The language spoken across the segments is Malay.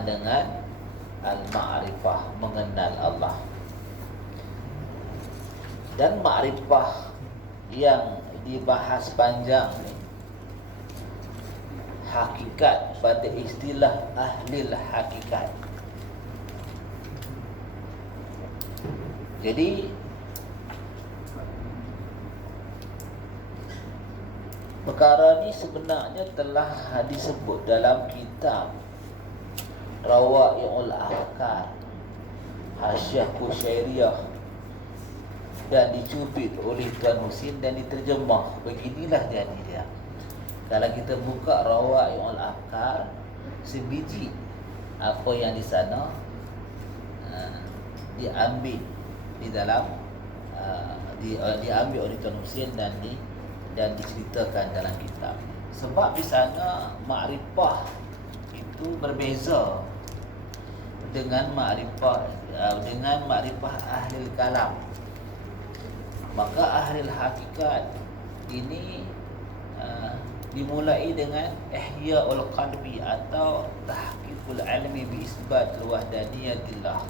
berkenaan dengan al-ma'rifah, mengenal Allah. Dan ma'rifah yang dibahas panjang ni, hakikat pada istilah ahlil hakikat. Jadi perkara ni sebenarnya telah disebut dalam kitab Rawai'ul Afkar Hasyiah Kusyairiyah dan dicubit oleh Tuan Husin dan diterjemah. Beginilah jadi dia. Kalau kita buka Rawai'ul Afkar, sebiji apa yang di sana diambil di dalam diambil oleh Tuan Husin dan diceritakan dalam kitab. Sebab di sana makrifah itu berbeza dengan makrifah ahli kalam. Maka ahli hakikat ini dimulai dengan ihya'ul qalbi atau tahqiqul ilmi bi isbat wahdaniyatillah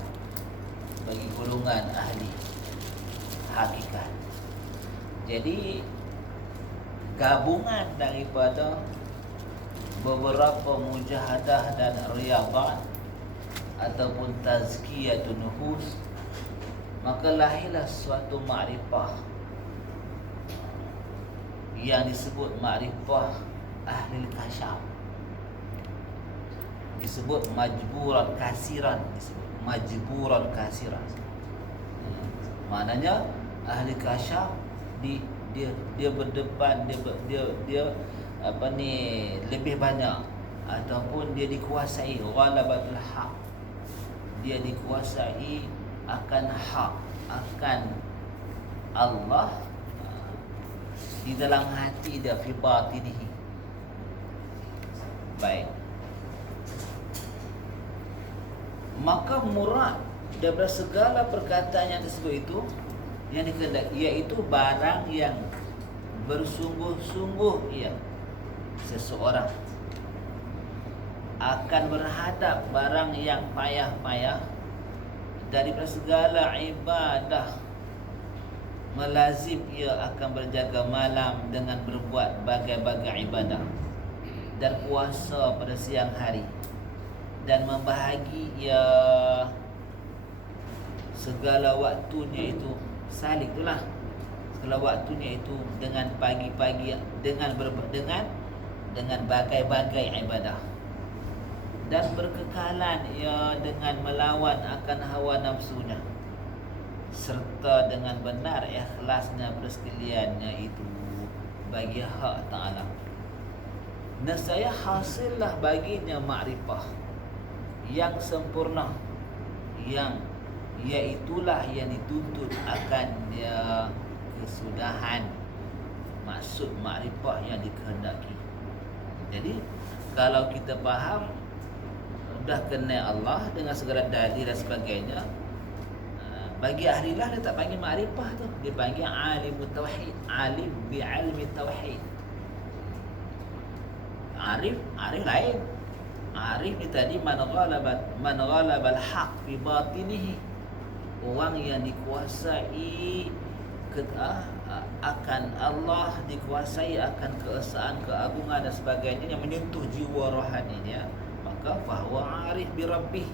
bagi golongan ahli hakikat. Jadi gabungan daripada beberapa mujahadah dan riyadat ataupun tazkiyatun nufus, maka lahirlah suatu makrifah yang disebut makrifah ahli kasyaf, disebut majburan kasiran, maknanya ahli kasyaf dia berdepan, dia lebih banyak ataupun dia dikuasai ghalabatul haq, dia dikuasai akan hak, akan Allah di dalam hati dia, fi batinihi. Baik, maka murad daripada segala perkataan yang tersebut itu yang dikehendaki, iaitu barang yang bersungguh-sungguh seseorang akan berhadap barang yang payah-payah daripada segala ibadah, melazim ia akan berjaga malam dengan berbuat bagai-bagai ibadah dan puasa pada siang hari dan membahagi ia segala waktunya itu salik itulah segala waktunya itu dengan pagi-pagi dengan bagai-bagai ibadah dan berkekalan ia dengan melawan akan hawa nafsunya serta dengan benar ikhlasnya bersekaliannya itu bagi hak Ta'ala. Nescaya hasillah baginya makrifah yang sempurna, yang iaitulah yang dituntut akan dia kesudahan maksud makrifah yang dikehendaki. Jadi kalau kita faham dah kenal Allah dengan segala dalil dan sebagainya, bagi ahli lah dia tak panggil makrifah tu, dia panggil alimut tauhid, alim bi ilmi tauhid. Arif lain. Arif ni tadi man ghalabal haq fi batinihi, orang yang dikuasai akan Allah, dikuasai akan keesaan, keagungan dan sebagainya yang menyentuh jiwa rohani dia, maka fahuwa arif bi rabbih,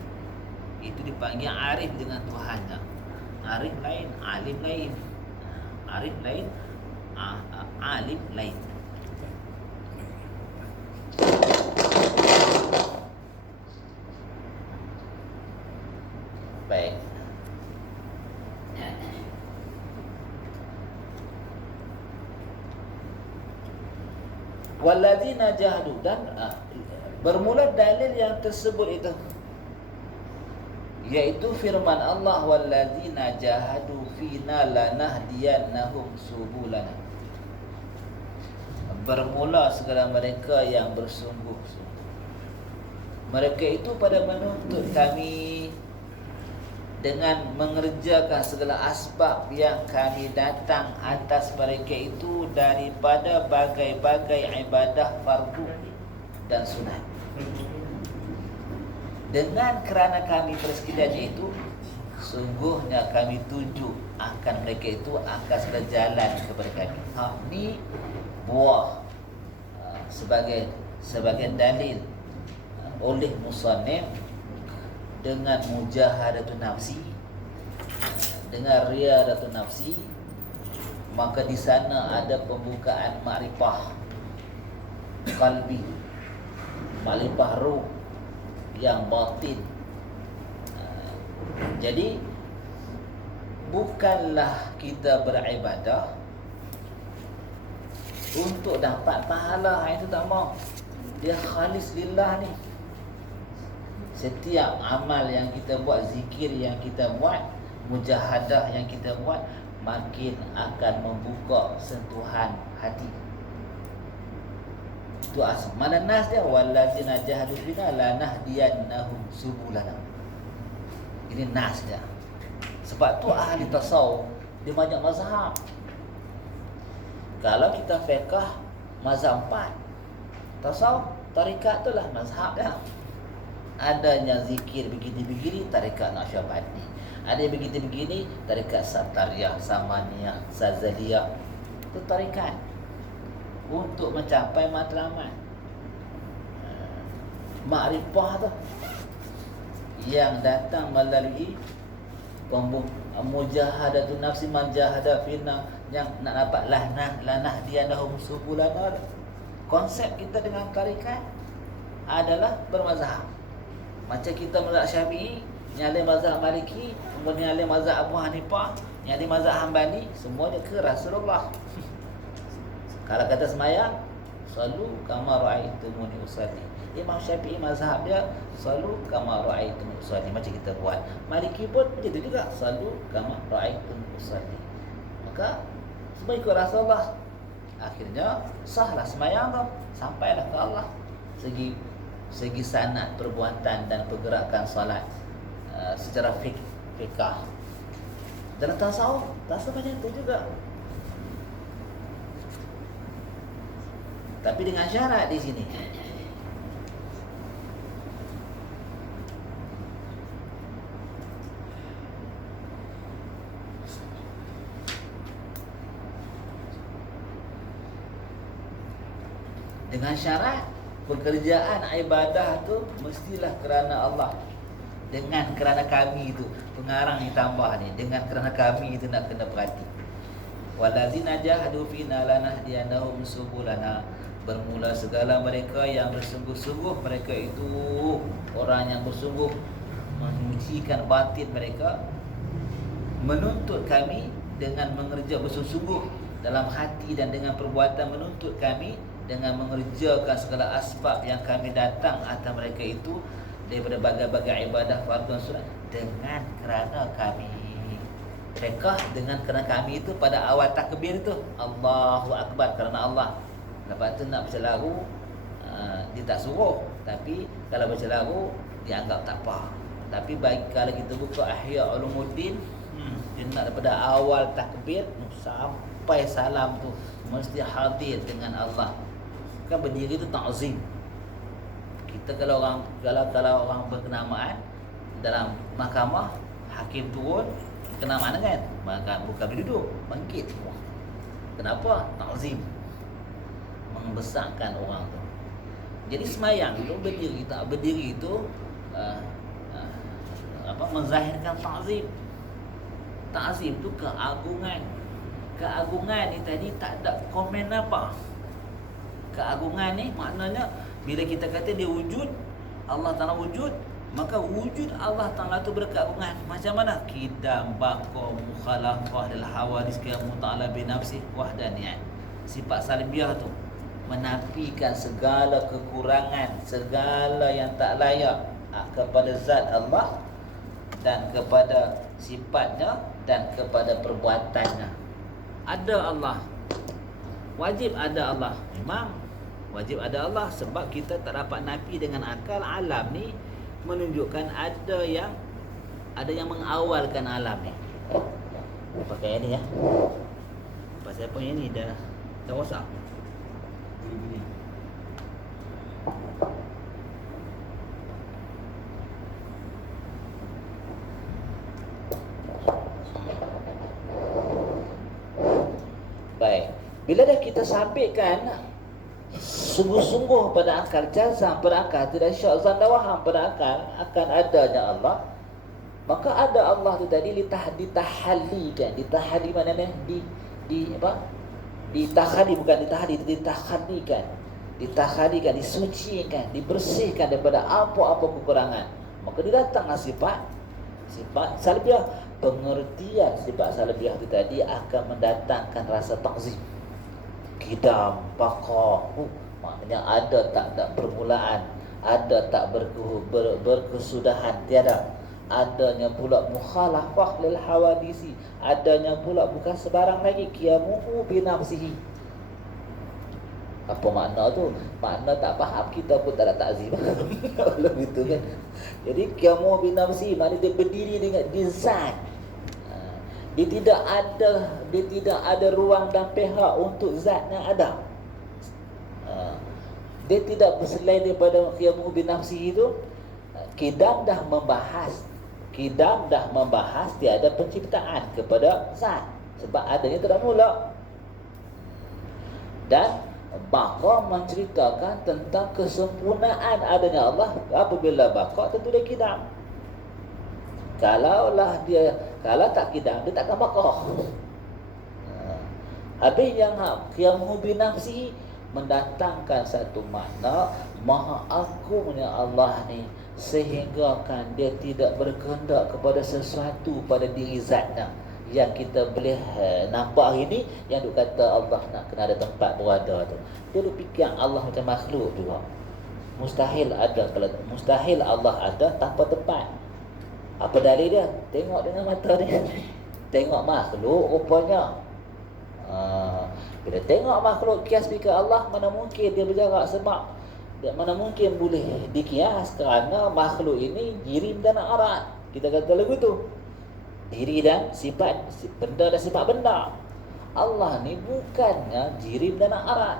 itu dipanggil arif dengan Tuhannya. Arif lain, alim lain. Arif lain, alim lain. Baik. Walladzina jahadu, dan bermula dalil yang tersebut itu, yaitu firman Allah, walladzina jahadu fina lanahdiyannahum subulana. Bermula segala mereka yang bersungguh-sungguh, mereka itu pada menuntut kami dengan mengerjakan segala asbab yang kami datang atas mereka itu daripada bagai-bagai ibadah fardu dan sunat. Dengan kerana kami persekalian itu, sungguhnya kami tunjuk akan mereka itu akan sejalan kepada kami. Ni buah sebagai dalil oleh musannif dengan mujahadatun nafsi, dengan riyadatun nafsi, maka di sana ada pembukaan makrifah qalbi, makrifah ruh yang batin. Jadi bukanlah kita beribadah untuk dapat pahala, itu tak mau. Dia khalis lillah ni. Setiap amal yang kita buat, zikir yang kita buat, mujahadah yang kita buat, makin akan membuka sentuhan hati. Itu asal. Mana nas dia? Wallazina jahadu fina lanahdiyannahum subulana. Ini nas dia. Sebab tu ahli tasawuf dia banyak mazhab. Kalau kita fiqh mazhab 4, tasawuf tarikat tu lah mazhab dia. Adanya zikir begini-begini, tarikat Naqsyabandi. Ada yang begini-begini, tarikat Satariyah, Samaniyah, Sazaliyah. Itu tarikat untuk mencapai matlamat. Makrifah tu yang datang melalui mujahadatun nafsi, manjahada fina, yang nak dapat lanah dianahum subulana. Konsep kita dengan tarikat adalah bermazhab. Macam kita mazhab Syafi'i, nyalai mazhab Maliki, kemudian nyalai mazhab Abu Hanifah, nyalai mazhab Hambali, semuanya ke Rasulullah. Kalau kata semayang, salu kama ra'aitumuni usalli. Imam Syafi'i mazhab dia salu kama ra'aitumuni usalli, macam kita buat. Maliki pun begitu juga, salu kama ra'aitumuni usalli. Maka semua ikut Rasulullah. Akhirnya sahlah semayang tu, sampailah ke Allah. Segi sanad perbuatan dan pergerakan solat secara fiqh. Dalam tasawuf macam tu juga. Tapi dengan syarat di sini. Dengan syarat pekerjaan ibadah tu mestilah kerana Allah. Dengan kerana kami itu, pengarang ni tambah ni, dengan kerana kami itu nak kena perhati. Walazina jahadu fina lanahdiyannahum subulana. Bermula segala mereka yang bersungguh-sungguh, mereka itu orang yang bersungguh menyucikan batin mereka, menuntut kami dengan mengerja bersungguh dalam hati dan dengan perbuatan, menuntut kami dengan mengerjakan segala asbab yang kami datang atas mereka itu daripada bagai-bagai ibadah fardu dan sunat, dengan kerana kami. Mereka dengan kerana kami itu pada awal takbir tu Allahu Akbar, kerana Allah. Lepas tu nak baca lagu, dia tak suruh, tapi kalau baca lagu dianggap tak apa. Tapi bagi kalau kita buka Ihya Ulumuddin, dia nak daripada awal takbir sampai salam tu mesti hadir dengan Allah. Kan berdiri tu ta'zim. Kita kalau orang berkenamaan dalam mahkamah, hakim turun, kenamaan kan, maka bukan berduduk, bangkit semua. Kenapa? Ta'zim, membesarkan orang tu. Jadi semayang tu berdiri, tak berdiri tu menzahirkan ta'zim. Ta'zim tu keagungan. Keagungan ni tadi tak ada komen apa. Keagungan ni maknanya bila kita kata dia wujud, Allah Ta'ala wujud, maka wujud Allah Ta'ala tu berkeagungan. Macam mana? Qidam, baqa, mukhalafah, dal hawadis, qiyamu ta'ala binafsih, wahdaniyah. Sifat salbiah tu menafikan segala kekurangan, segala yang tak layak kepada zat Allah dan kepada sifatnya dan kepada perbuatannya. Ada Allah, wajib ada Allah. Memang wajib ada Allah, sebab kita tak dapat nafi dengan akal. Alam ni menunjukkan ada yang mengawalkan alam ni. Pakai ini ya. Pasal apa yang ni dah rosak. sabitkan sungguh-sungguh pada akal, jazam pada akal, tidak syak zan dan waham pada akal akan adanya Allah, maka ada Allah tu tadi ditahallikan. Ditahalli maknanya di apa? Ditahalli, bukan ditahalli, ditahallikan. Ditahallikan, disucikan, dibersihkan daripada apa-apa kekurangan. Maka dia datanglah sifat salbiah. Pengertian sifat salbiah itu tadi akan mendatangkan rasa takzim, kidam, baqa. Maknanya ada tak permulaan, ada tak berkesudahan, tiada. Adanya pula mukhalafah lil hawadisi, adanya pula bukan sebarang lagi qiyamuhu bi nafsihi. Apa makna tu? Makna tak faham kita pun tak ada takzim. Kalau gitu kan. Jadi qiyamuhu bi nafsihi maknanya dia berdiri dengan zat. Dia tidak ada ruang dan pihak untuk zat yang ada. Dia tidak berselain daripada qiyamuhu bi nafsihi itu. Qidam dah membahas tiada penciptaan kepada zat, sebab adanya tidak mula. Dan baqa menceritakan tentang kesempurnaan adanya Allah. Apabila baqa tentu dia qidam. Kalau tak qidam, dia takkan baqa. Habis yang qiyamuhu bi nafsihi mendatangkan satu makna maha agungnya Allah ni, sehingga kan dia tidak berkehendak kepada sesuatu pada diri zatnya. Yang kita boleh nampak hari ni, yang duk kata Allah nak kena ada tempat berada tu, dia duk fikir Allah macam makhluk juga. Mustahil Allah ada tanpa tempat. Apa dalil dia? Tengok dengan mata dia. Tengok makhluk rupanya. Bila tengok makhluk, kias fikir Allah, mana mungkin dia berjarak, sebab mana mungkin boleh dikias, kerana makhluk ini jirim dan arat. Kita kata lagu tu, diri dan sifat benda dan sifat benda. Allah ni bukannya jirim dan arat,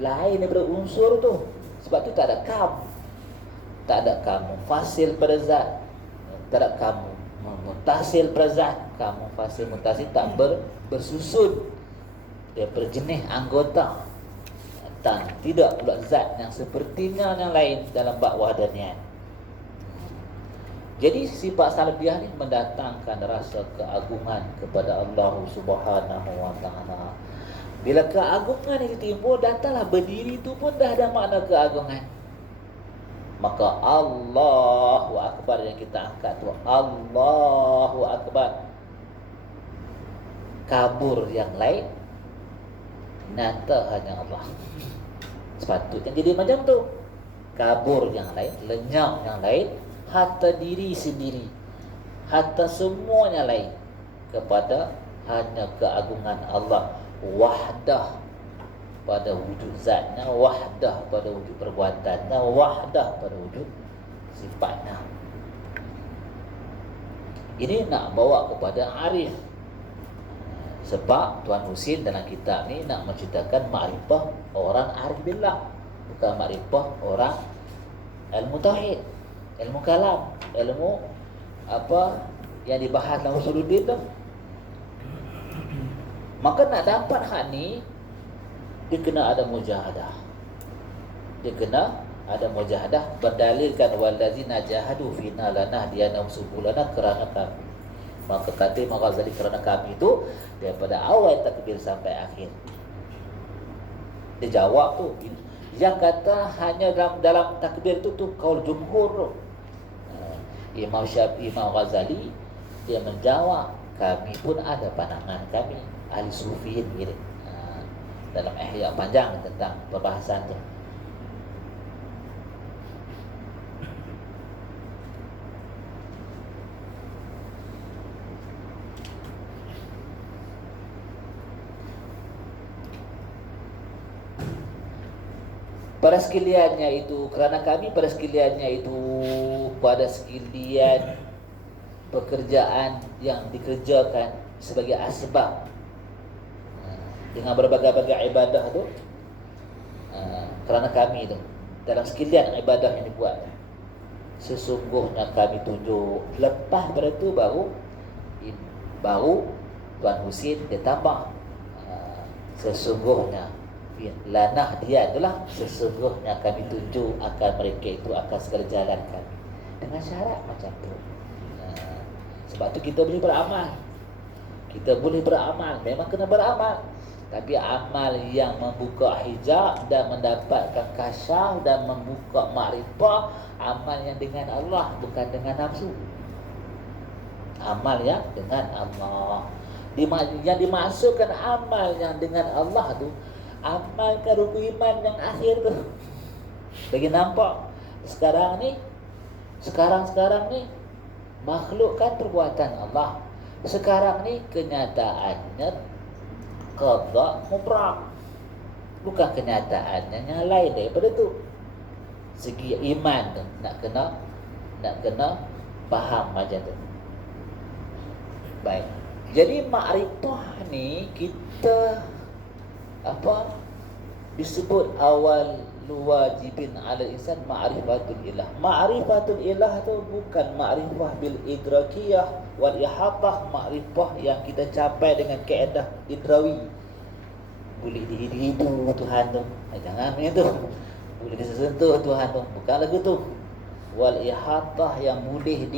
lain daripada unsur tu. Sebab tu tak ada kamu fasil pada zat, tak ada kamu mutasil pada zat. Kamu fasil mutasil tak bersusun daripada jenis anggota, dan tidak pula zat yang sepertinya yang lain dalam bab wahdaniyat. Jadi sifat salbiah ni mendatangkan rasa keagungan kepada Allah Subhanahu wa taala. Bila keagungan itu timbul, datanglah berdiri itu pun dah ada makna keagungan. Maka Allahu Akbar yang kita angkat tu, Allahu Akbar. Kabur yang lain, nyata hanya Allah. Sepatutnya jadi macam tu. Kabur yang lain, lenyap yang lain, hatta diri sendiri, hatta semuanya lain, kepada hanya keagungan Allah. Wahdah pada wujud zatnya, wahdah pada wujud perbuatannya, wahdah pada wujud sifatnya. Ini nak bawa kepada arif. Sebab Tuan Husin dalam kitab ni nak menceritakan makrifah orang arif billah, bukan makrifah orang ilmu tauhid, ilmu kalam, ilmu apa yang dibahas dalam usuluddin tu. Maka nak dapat hak ni, dia kena ada mujahadah. Dia kena ada mujahadah, berdalilkan wallazina jahadu fina lanahdiyanahum subulana, kerana kami. Maka kata Imam Ghazali, kerana kami itu daripada awal takbir sampai akhir. Dia jawab tu. Yang kata hanya dalam takbir tu kaul jumhur. Imam Ghazali dia menjawab, kami pun ada pandangan kami ahli sufiin gitu. Dalam Ihya panjang tentang perbahasan tu. Pada sekaliannya itu, kerana kami pada sekaliannya itu, pada sekalian pekerjaan yang dikerjakan sebagai asbab dengan berbagai-bagai ibadah tu, kerana kami itu dalam sekalian ibadah yang dibuat, sesungguhnya kami tunjuk. Lepas pada tu baru Tuan Husin dia tambah, sesungguhnya Lanah dia adalah sesungguhnya kami tunjuk akan mereka itu akan segala jalan kami. Dengan syarat macam tu. Sebab tu kita boleh beramal. Kita boleh beramal, memang kena beramal. Tapi amal yang membuka hijab dan mendapatkan kasyaf dan membuka makrifah, amal yang dengan Allah, bukan dengan nafsu. Amal yang dengan Allah. Yang dimaksudkan amal yang dengan Allah tu, amal ke rukun iman yang akhir tu. Bagi nampak sekarang ni makhluk kan perbuatan Allah. Sekarang ni kenyataannya qada mubrah, bukan kenyataannya yang lain daripada tu. Segi iman tu nak kena faham macam tu. Baik. Jadi makrifah ni kita disebut awal wajibin ala insan ma'rifatul ilah. Ma'rifatul ilah tu bukan ma'rifah bil idrakiyah wal ihatah, ma'rifah yang kita capai dengan kaedah idrawi. Boleh dihidu Tuhan tu. Jangan macam tu. Boleh disentuh Tuhan tu. Bukan lagu tu. Wal ihatah yang boleh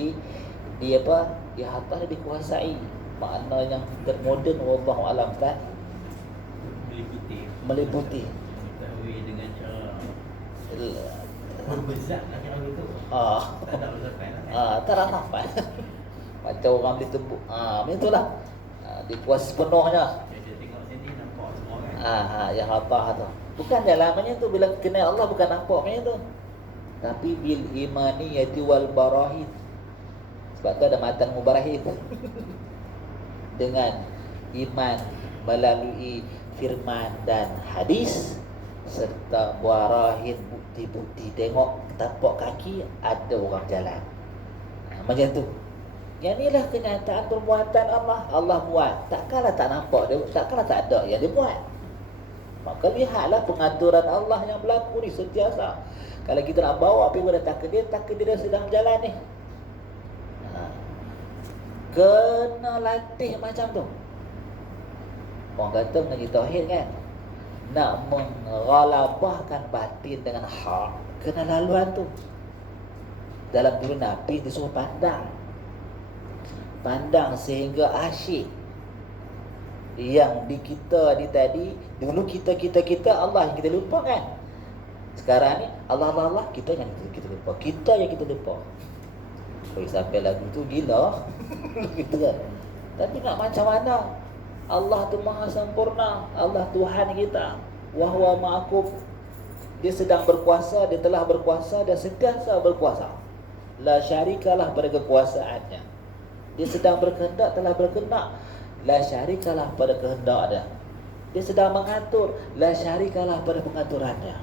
ihatah dikuasai. Makna yang termoden wallahu alam kan. Meliputi. Dengan cara berbezat lah kira gitu. Tak ada usapan lah. Tak ada nafas. Macam orang boleh tebuk. Macam itulah. Dikuasai sepenuhnya. Jadi tengok sini nampak semua kan. Ya hatah tu. Bukan dalamnya tu bila kenal Allah bukan nampak macam tu. Tapi bil imaniyati wal barahin. Sebab tu ada matan mubarahin. Dengan iman melalui firman dan hadis serta barahin, bukti-bukti. Tengok tapak kaki ada orang jalan. Macam tu. Yang inilah kenyataan perbuatan Allah. Allah buat. Takkanlah tak nampak dia, takkanlah tak ada yang dia buat. Maka lihatlah pengaturan Allah yang berlaku ni sentiasa. Kalau kita nak bawa pergi pada takdir dia sedang jalan ni. Kena latih macam tu. Orang kata mengaji tauhid kan, nak menghalabahkan batin dengan hak, kena laluan tu. Dalam dulu Nabi disuruh pandang sehingga asyik. Yang di kita tadi, dulu kita Allah yang kita lupa kan. Sekarang ni Allah kita yang kita lupa. Kita yang kita lupa. Kalau sampai lagu tu gila gitu kan. Tapi nak macam mana? Allah tu maha sempurna. Allah Tuhan kita. Wa huwa ma'akum. Dia sedang berkuasa, dia telah berkuasa dan sentiasa berkuasa. La syarikalah pada kekuasaannya. Dia sedang berkehendak, telah berkehendak. La syarikalah pada kehendak dia. Dia sedang mengatur, la syarikalah pada pengaturannya.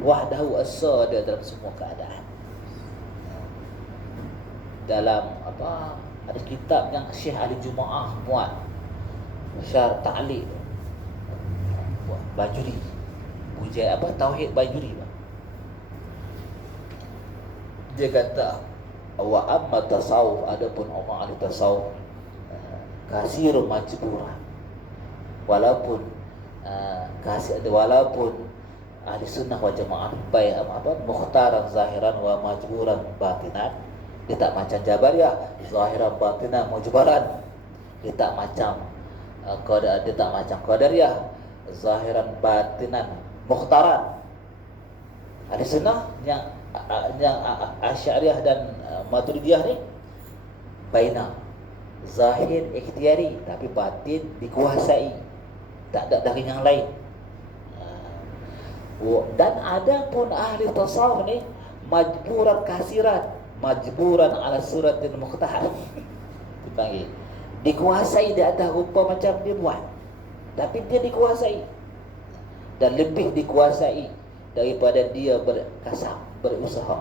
Wahdahu asa dia dalam semua keadaan. Dalam ada kitab yang Syekh Ali Jumaah buat, Syarh Ta'liq, buat Bajuri, Bujai Tauhid Bajuri. Dia kata wa amma tasawuf, adapun orang ahli tasawuf kasirun majburah, walaupun ahli sunnah wal jamaah baik mukhtaran zahiran wa majburan batinan. Dia tak macam Jabariyah, zahiran batinan mujbaran. Dia tak macam Qadariyah, zahiran batinan mukhtaran. Ahli sunnah yang Asy'ariyah dan Maturidiyah ni baina, zahir ikhtiari tapi batin dikuasai, tak ada dari yang lain. Dan ada pun ahli tasawuf ni majburan kasiran, majburan ala suratin muqtahar. Dipanggil dikuasai di atas rupa macam dia buat, tapi dia dikuasai dan lebih dikuasai daripada dia berkasab, berusaha.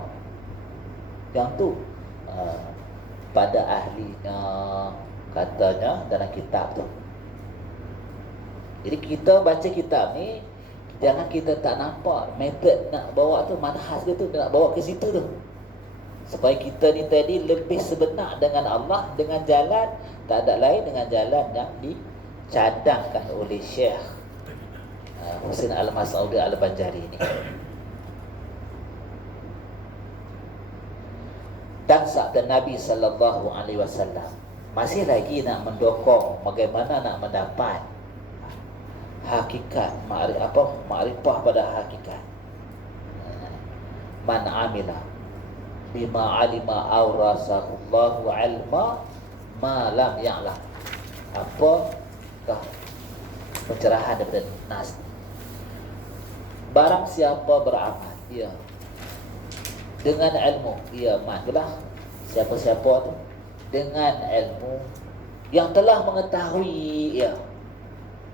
Yang tu pada ahlinya katanya dalam kitab tu. Jadi kita baca kitab ni, jangan kita tak nampak metod nak bawa tu, manhaj dia tu nak bawa ke situ tu. Supaya kita ni tadi lebih sebenar dengan Allah, dengan jalan tak ada lain dengan jalan yang dicadangkan oleh Syekh Husain Al-Mas'udi Al-Banjari ini. Dan sabda Nabi sallallahu alaihi wasallam masih lagi nak mendokong bagaimana nak mendapat hakikat, makrifah pada hakikat. Man amila bima alima awrasahullahu ilma ma lam ya'lam. Apakah pencerahan daripada nas? Barang siapa beramal, ya, dengan ilmu, ya, itulah siapa-siapa tu dengan ilmu yang telah mengetahui, ya,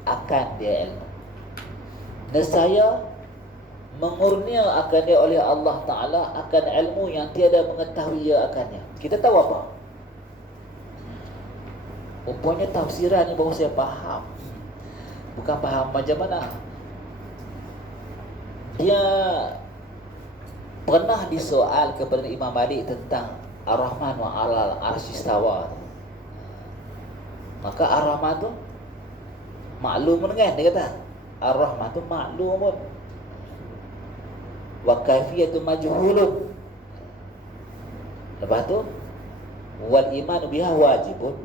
akan dia ilmu, nescaya mengurnia akan dia oleh Allah Ta'ala akan ilmu yang tiada mengetahui ia akannya. Kita tahu apa? Rupanya tafsiran ni baru saya faham. Bukan faham macam mana. Dia pernah disoal kepada Imam Malik tentang Ar-Rahman wa 'alal arsy istawa. Maka Ar-Rahman tu maklum pun kan, dia kata Ar-Rahman tu maklum pun, wa kaifiyatu majhulun. Lepas tu wal iman biha wajibun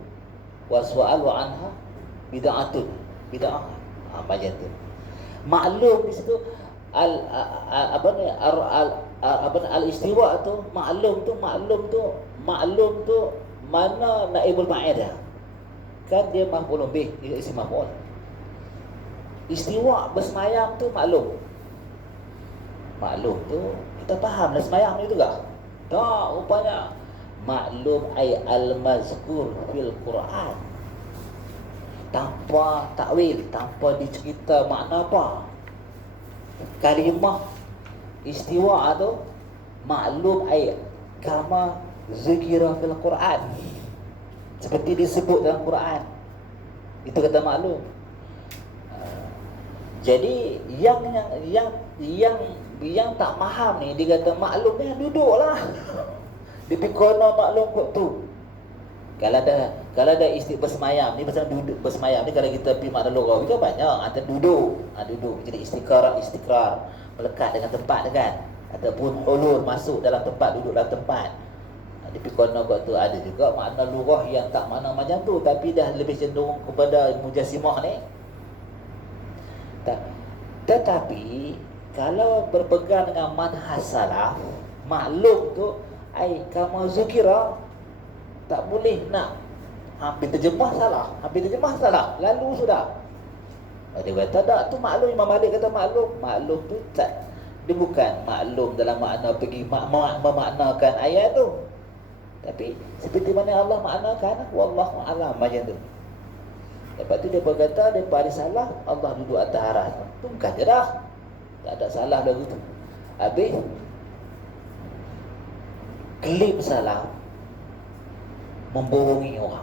wa su'alu anha bid'atun. Bid'ah macam tu. Maklum di situ al-istiwa tu maklum tu mana naibul fa'idah. Kan dia maf'ul bih, dia isim maf'ul. Istiwa bersemayam tu maklum. Maklum tu kita faham dah semayam ni juga. Tak, rupanya maklum ay al-mazkur fil Quran. Tanpa takwil, tanpa dicerita makna apa. Kalimah istiwa tu maklum ay kama zikira fil Quran. Seperti disebut dalam Quran. Itu kata maklum. Jadi yang tak faham ni dia kata maklum ni duduklah. Dia pikirna maklum kot tu. Kalau ada istilah bersemayam ni, pasal duduk bersemayam ni, kalau kita pergi makna lugah kita banyak antara duduk. Duduk jadi istikrar melekat dengan tempat kan, ataupun hulul masuk dalam tempat, duduk dalam tempat. Dipikirna kot tu. Ada juga makna lugah yang tak makna macam tu, tapi dah lebih cenderung kepada mujassimah ni. Tetapi kalau berpegang dengan manhaj salaf, maklum tu ai kama zikira, tak boleh nak hampir terjemah salah, lalu sudah. Dia kata tak, tu maklum. Imam Malik kata maklum tu tak, dia bukan maklum dalam makna pergi memaknakan ayat tu, tapi seperti mana Allah maknakan, wallahu a'lam macam tu. Lepas tu dia berkata depa ada salah, Allah duduk atas aras. Tu bukan je dah, tak ada salah lagu tu. Habis klaim salah, membohongi orang.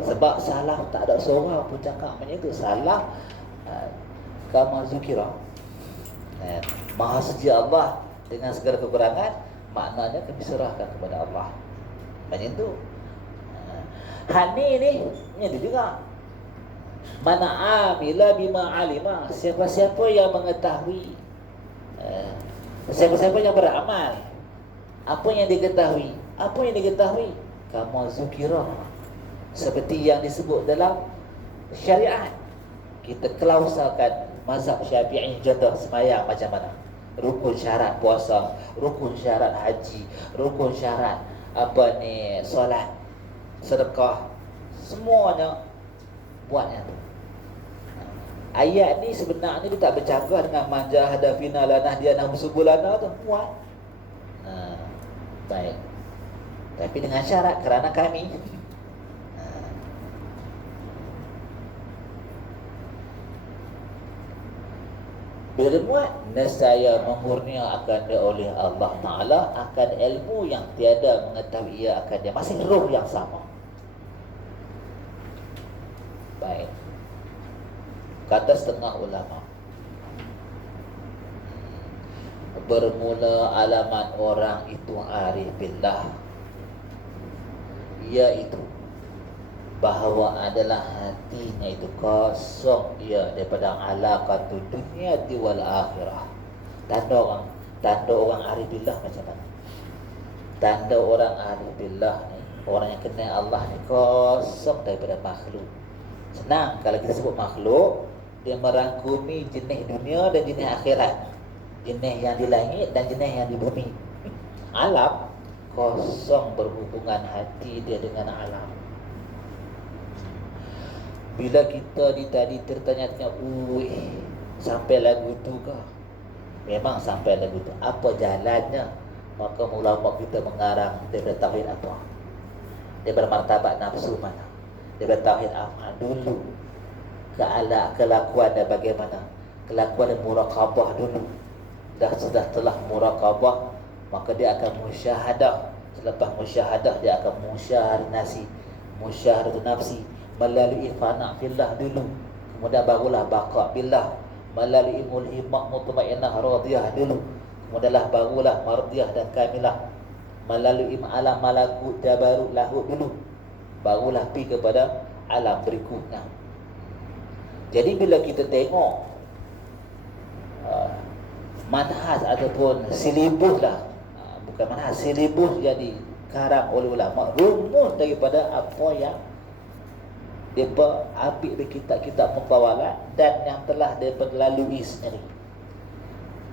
Sebab salah tak ada seorang pun cakap macam tu. Salah kama zikira, Maha suci Allah dengan segala kekurangan, maknanya kami serahkan kepada Allah. Macam tu. Hani ni ada juga. Mana amila bima alima, siapa-siapa yang mengetahui, siapa-siapa yang beramal apa yang diketahui, kama zukira, seperti yang disebut dalam syariat. Kita klausalkan mazhab Syafi'i, contoh sembahyang macam mana, rukun syarat puasa, rukun syarat haji, rukun syarat solat, sedekah, semuanya buatnya. Ayat ni sebenarnya dia tak bercakap dengan manja hadafina lanah dia nak musubulana tu, buat. Baik. Tapi dengan syarat kerana kami. Bila dia buat, nescaya memurnia akan dia oleh Allah Ta'ala akan ilmu yang tiada mengetahui ia akan dia. Masih roh yang sama. Baik. Kata setengah ulama, bermula alamat orang itu arif billah, iaitu bahawa adalah hatinya itu kosong ia daripada alaqatul dunia wal akhirah. Tanda orang arif billah macam mana? Tanda orang arif billah ni, orang yang kenal Allah ni kosong daripada makhluk. Senang kalau kita sebut makhluk, dia merangkumi jenis dunia dan jenis akhirat, jenis yang di langit dan jenis yang di bumi. Alam kosong berhubungan hati dia dengan alam. Bila kita tadi tertanya-tanya, sampai lagu tu ke? Memang sampai lagu tu. Apa jalannya? Maka ulama kita mengarang daripada tauhid apa? Daripada martabat nafsu mana? Daripada tauhid amal dulu. Kelakuan dan bagaimana? Kelakuan dan muraqabah dulu. Sudah telah muraqabah, maka dia akan musyahadah. Selepas musyahadah dia akan musyahadatun nafsi, melalui fana fillah dulu, kemudian barulah baqa billah, melalui mulhimah mutmainnah radiyah dulu, kemudianlah barulah mardiyah dan kamilah, melalui alam malakut jabarut lahut dulu, barulah pergi kepada alam berikutnya. Jadi bila kita tengok manhaj ataupun silibus lah, bukan manhaj, silibus yang dikarang oleh ulama, rumus daripada apa yang mereka ambil dari kitab-kitab mutawalat dan yang telah mereka lalui sendiri.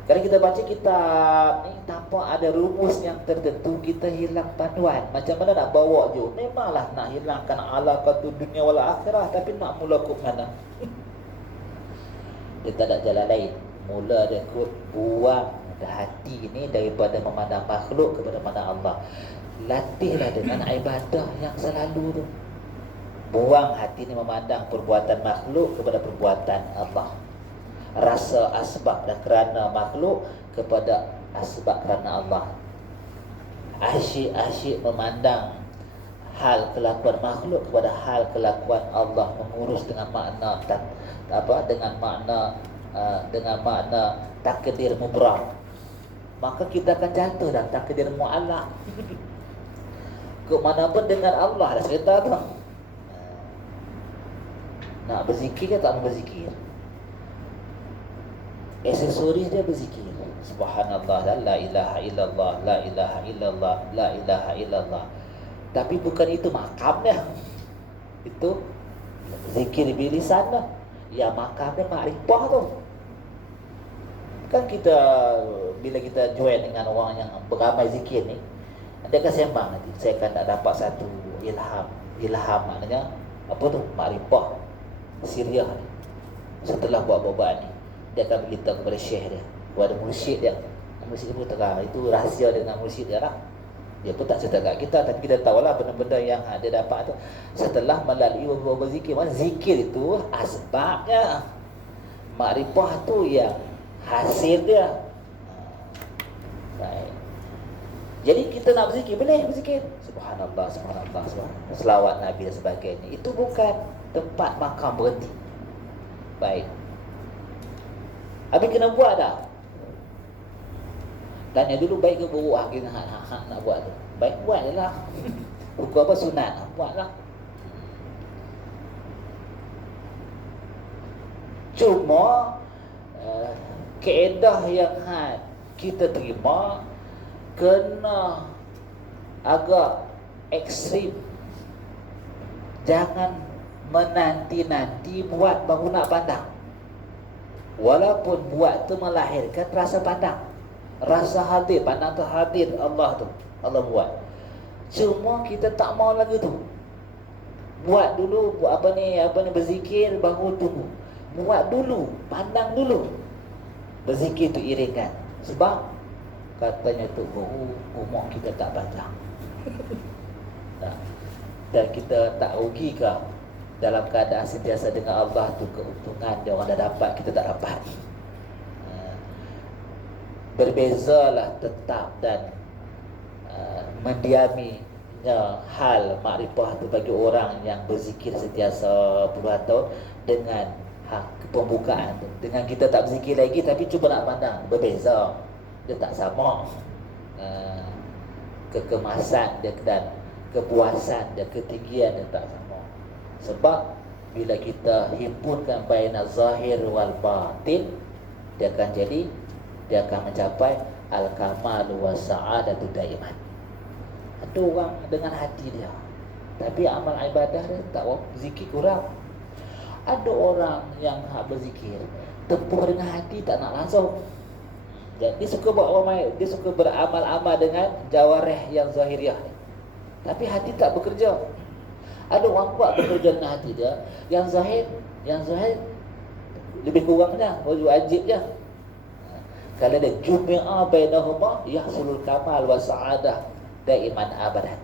Kalau kita baca kitab ni tanpa ada rumus yang tertentu, kita hilang panduan. Macam mana nak bawa je? Memanglah nak hilangkan alaqatul dunia wal akhirah, tapi nak mula ke mana? Dia tak ada jalan lain. Mula dia kot buang hati ni daripada memandang makhluk kepada memandang Allah. Latihlah dengan ibadah yang selalu tu. Buang hati ni memandang perbuatan makhluk kepada perbuatan Allah. Rasa asbab dan kerana makhluk kepada asbab kerana Allah. Asyik-asyik memandang hal kelakuan makhluk kepada hal kelakuan Allah, mengurus dengan makna dengan makna takdir mubrah. Maka kita akan jatuh dalam takdir mu'allaq. Ke mana pun dengan Allah dah cerita tu. Nak berzikir ke tak nak berzikir? Aksesoris dia berzikir. Subhanallah, la ilaha illallah, la ilaha illallah, la ilaha illallah. Tapi bukan itu makamnya. Itu zikir di lisan lah. Ya makamnya makrifah tu. Kan kita bila kita join dengan orang yang beramai zikir ni, dia akan sembang nanti, saya akan dapat satu ilham maknanya apa tu? Makrifah Syriah ni. Setelah buat-buat ni, dia akan beritahu kepada syekh dia, kepada mursyid dia. Mursyid pun terang, itu rahsia dengan mursyid dia lah. Dia pun tak cerita kat kita, tapi kita tahulah benda-benda yang dia dapat tu setelah melalui beberapa zikir. Zikir itu asbabnya, makrifah tu yang hasil dia. Baik. Jadi kita nak berzikir, boleh berzikir. Subhanallah, subhanallah, subhanallah, selawat Nabi dan sebagainya. Itu bukan tempat makam berhenti. Baik. Habis kena buat dah. Tanya dulu baik ke buruk kita nak buat tu. Baik buat je lah. Hukum apa sunat, buat lah. Cuma kaedah yang kita terima kena agak ekstrim. Jangan menanti-nanti buat baru nak pandang. Walaupun buat tu melahirkan rasa pandang, rasa hadir, pandang tu hadir Allah tu, Allah buat. Cuma kita tak mau lagi tu. Buat dulu, buat apa ni berzikir baru tunggu. Buat dulu, pandang dulu. Berzikir tu iringan. Sebab katanya tu umur kita tak panjang. Dan kita tak rugi ke dalam keadaan sentiasa dengan Allah tu, keuntungan dia orang dah dapat, kita tak dapat. Berbezalah tetap dan mendiaminya hal makrifah tu bagi orang yang berzikir sentiasa puluhan tahun dengan pembukaan tu. Dengan kita tak berzikir lagi tapi cuba nak pandang, berbeza. Dia tak sama. Kekemasan dia dan kepuasan dia, ketinggian dia tak sama. Sebab bila kita himpunkan baina zahir wal batin, dia akan mencapai al-kamal wa sa'adatu daiman. Ada orang dengan hati dia, tapi amal ibadah dia tak apa, zikir kurang. Ada orang yang berzikir, tempuh dengan hati tak nak langsung. Dia suka buat amal, dia suka beramal-amal dengan jawarih yang zahiriah, tapi hati tak bekerja. Ada orang buat bekerja dengan hati dia, yang zahir lebih kurangnya wajib je. Kalau dia jumi'a bainahuma yahsulul kamal wa sa'adah daiman abadan.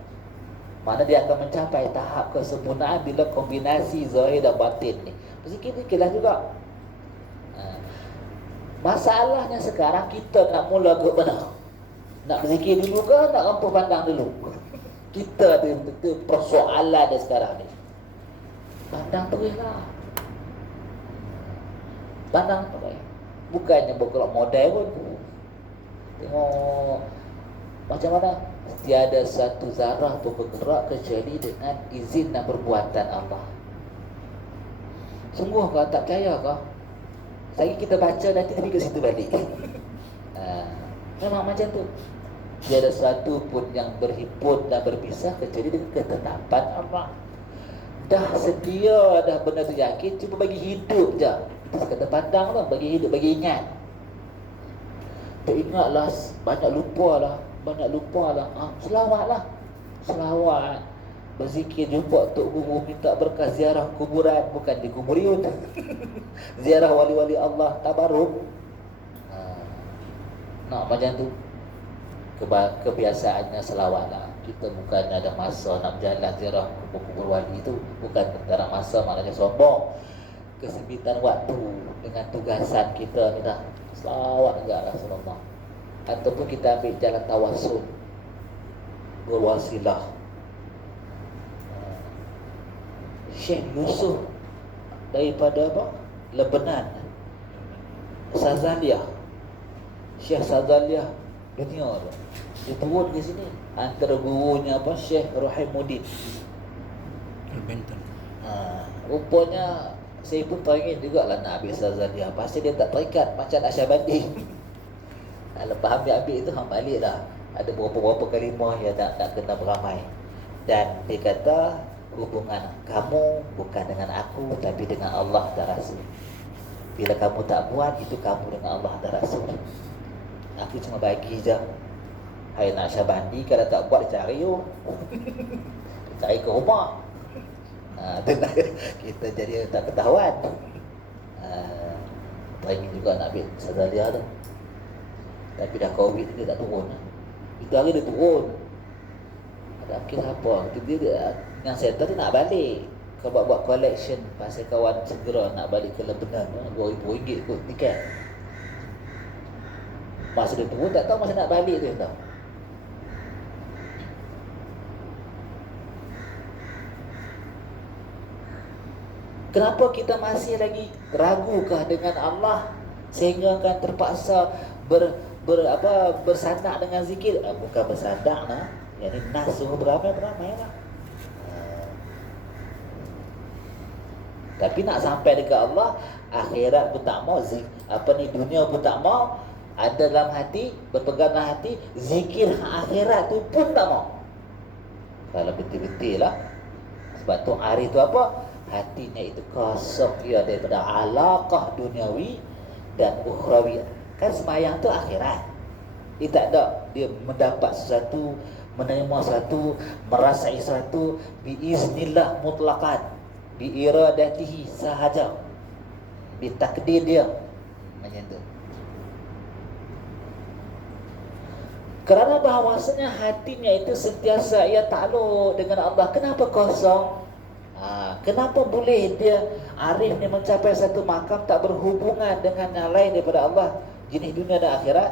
Mana dia akan mencapai tahap kesempurnaan bila kombinasi zahir dan batin ni. Berzikir kelas juga. Masalahnya sekarang kita nak mula ke mana? Nak berzikir dulu ke nak rampuh pandang dulu? Kita ada persoalan dia sekarang ni. Pandang teruslah. Pandang terus. Bukannya bergerak model pun. Tengok macam mana? Tiada satu zarah pun bergerak kecuali dengan izin dan perbuatan Allah. Sungguh kau tak percaya kau? Lagi kita baca nanti tapi ke situ balik. Memang macam tu. Tiada satu pun yang berhimpun dan berpisah kecuali dengan ketetapan Allah. Dah sedia dah benar tu yakin, cuba bagi hidup je. Itu sekadar pandang lah, bagi hidup, bagi ingat. Teringatlah, banyak lupa lah. Selawatlah. Selawat. Berzikir, jumpa Tok Guru, minta berkah, ziarah kuburan, bukan di kuburiun. Ziarah wali-wali Allah, tabaruk. Nak macam tu. Kebiasaannya selawatlah. Kita bukan ada masa nak berjalan ziarah kubur wali itu, bukan tak ada masa, maknanya sombong. Kesempitan waktu dengan tugasan kita ni dah. Selawat enggak Rasulullah. Ataupun kita ambil jalan tawasul, berwasilah. Syekh Yusuf daripada apa? Lebanon, Sazaliyah. Syekh Sazaliyah dunia tu. Dia turun ke sini antara gurunya apa? Syekh Rahimuddin Benton. Rupanya saya pun teringin jugalah nak ambil Sazaliyah. Pasal dia tak terikat macam Nasyabandi. Lepas ambil itu hang balik dah. Ada beberapa kalimah yang tak kena beramai. Dan dia kata hubungan kamu bukan dengan aku tapi dengan Allah dan Rasul. Bila kamu tak buat, itu kamu dengan Allah dan Rasul. Aku cuma bagi je. Hai Nasyabandi, kalau tak buat cari yo. Cari ke rumah. Kita jadi tak ketahuan. Teringin juga nak ambil Sazaliyah tu. Tapi dah Covid dia tak turun. Itu hari dia turun. Ada akhir apa? Dia yang settle dia nak balik. Kau buat collection pasal kawan segera nak balik ke Lebanon. RM2,000 kot tiket. Masa dia turun tak tahu masa nak balik tu tahu. Kenapa kita masih lagi ragukah dengan Allah sehingga akan terpaksa bersandak dengan zikir? Bukan bersandak lah. Yang ni nas suruh beramai lah. Tapi nak sampai dekat Allah, akhirat pun tak mau, dunia pun tak mau, ada dalam hati, berpegang dalam hati, zikir akhirat tu pun tak mau. Kalau betul-betul lah. Sebab tu hari tu apa? Hatinya itu kosong ia daripada alaqah duniawi dan ukhrawi. Kan sembahyang tu akhirat. Dia tak ada, dia mendapat sesuatu, menerima sesuatu, merasai sesuatu biiznillah mutlaqan, biiradatihi sahaja, bitakdir dia. Macam tu. Kerana bahawasanya hatinya itu sentiasa ia takluk dengan Allah. Kenapa kosong? Kenapa boleh dia arif ni mencapai satu makam tak berhubungan dengan yang lain daripada Allah, jenis dunia dan akhirat?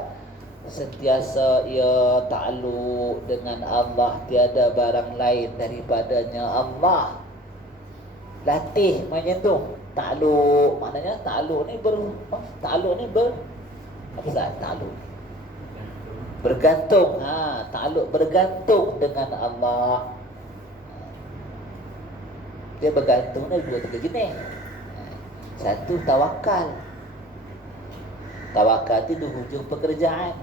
Sentiasa ia takluk dengan Allah, tiada barang lain daripadanya Allah. Latih macam tu. Takluk maknanya takluk ni takluk bergantung. Takluk bergantung dengan Allah. Dia bergantung dari 2-3 jenis. Satu, tawakal. Tawakal itu di hujung pekerjaan.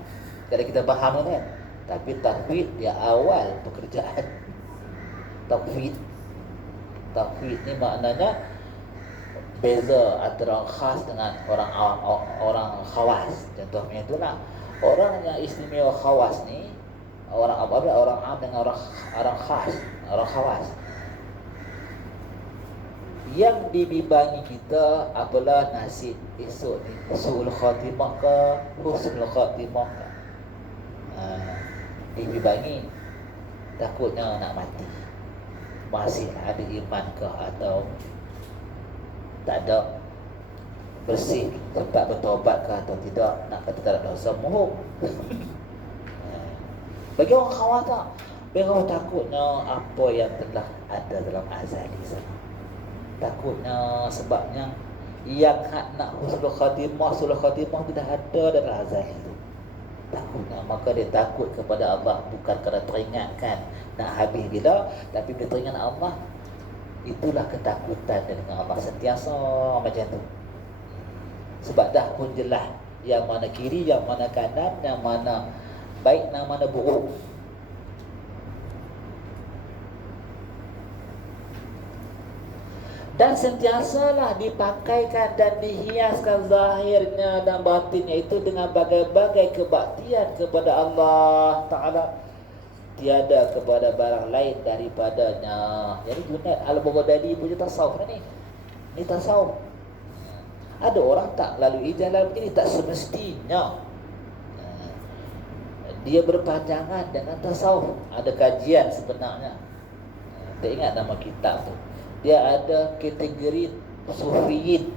Kalau kita faham kan. Tapi tauhid dia awal pekerjaan. Tauhid ni maknanya beza antara orang khas dengan orang khawas. Contohnya itulah orang yang istimewa khawas ni, orang am dengan orang khas, orang khawas. Yang dibimbingi kita apalah nasib esok ni, su'ul khatimah ke husnul khatimah ke. Dibimbingi takutnya nak mati, masih ada iman ke atau tak ada, bersih, sempat bertaubat ke atau tidak, nak kata tak ada dosa, mohon. Bagi orang khawas tak, bagi orang takutnya apa yang telah ada dalam azali sana. Takutnya sebabnya yang nak husnul khatimah tidak ada dalam azali itu. Takutnya, maka dia takut kepada Allah bukan kerana teringatkan nak habis bila, tapi dia teringat Allah. Itulah ketakutan dia dengan Allah sentiasa macam tu. Sebab dah pun jelas yang mana kiri, yang mana kanan, yang mana baik, yang mana buruk. Dan sentiasalah dipakaikan dan dihiaskan zahirnya dan batinnya itu dengan bagai-bagai kebaktian kepada Allah Ta'ala. Tiada kepada barang lain daripadanya. Jadi Junaid Al-Baghdadi punya tasawuf ni. Ni tasawuf. Ada orang tak lalui jalan begini, tak semestinya dia berpanjangan dengan tasawuf. Ada kajian sebenarnya. Tak ingat nama kitab tu. Dia ada kategori sufiyin,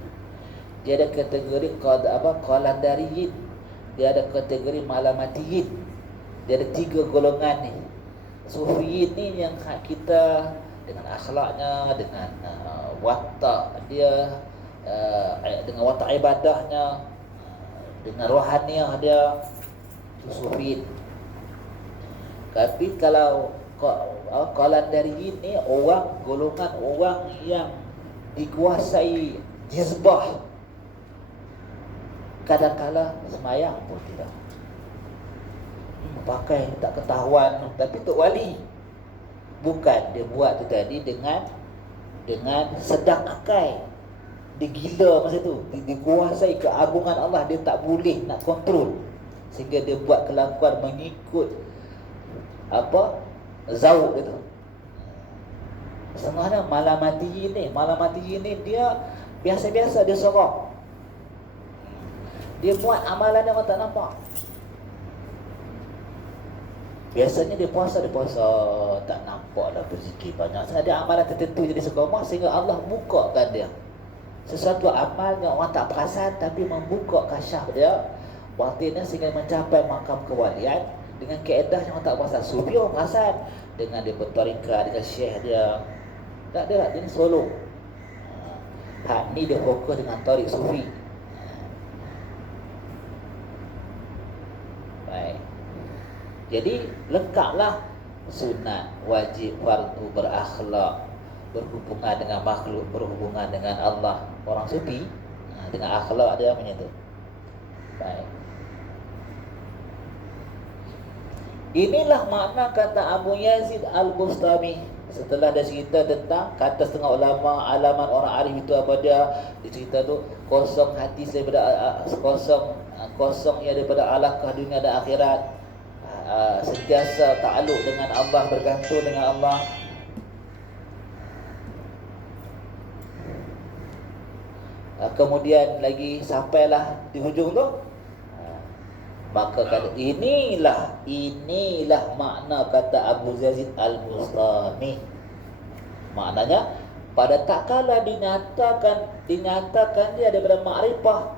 dia ada kategori qalandariyin, dia ada kategori malamatiyin. Dia ada 3 golongan ni. Sufiyin ni yang kita dengan akhlaknya, dengan watak dia, dengan watak ibadahnya, dengan rohaniah dia, itu sufiyin. Tapi kalau qalandariyin ni golongan orang yang dikuasai jizbah, kadang-kala semayang pun tidak, pakai tak ketahuan, tapi tok wali. Bukan, dia buat tu tadi dengan sedang akai. Dia gila masa tu, dikuasai keagungan Allah, dia tak boleh nak kontrol, sehingga dia buat kelakuan mengikut zauk itu. Sebenarnya malamatiyin ni dia biasa-biasa, dia sorok. Dia buat amalan yang orang tak nampak. Biasanya dia puasa tak nampak dah berzikir banyak. Sebab ada amalan tertentu jadi sekomah sehingga Allah bukakan dia. Sesuatu amal yang orang tak perasan tapi membuka kasyaf dia, batinnya, sehingga mencapai makam kewalian. Dengan kaedah yang orang tak perasan. Sufi orang perasan dengan dia bertarikat, dengan syekh dia. Tak ada lah, dia ni solo. Hak ni dia fokus dengan tarik sufi. Baik. Jadi lengkaplah sunat, wajib, fardu, berakhlak, berhubungan dengan makhluk, berhubungan dengan Allah. Orang sufi dengan akhlak dia macam tu. Baik. Inilah makna kata Abu Yazid Al-Bustami. Setelah dia cerita tentang kata setengah ulama, alaman orang arif itu apa dia, cerita tu kosong hati daripada kosong ia daripada alaqah dunia dan akhirat, sentiasa takluk dengan Allah, bergantung dengan Allah. Kemudian lagi sampailah di hujung tu, maka kata inilah makna kata Abu Yazid Al-Bustami. Maknanya pada tak kala dinyatakan dia daripada makrifah.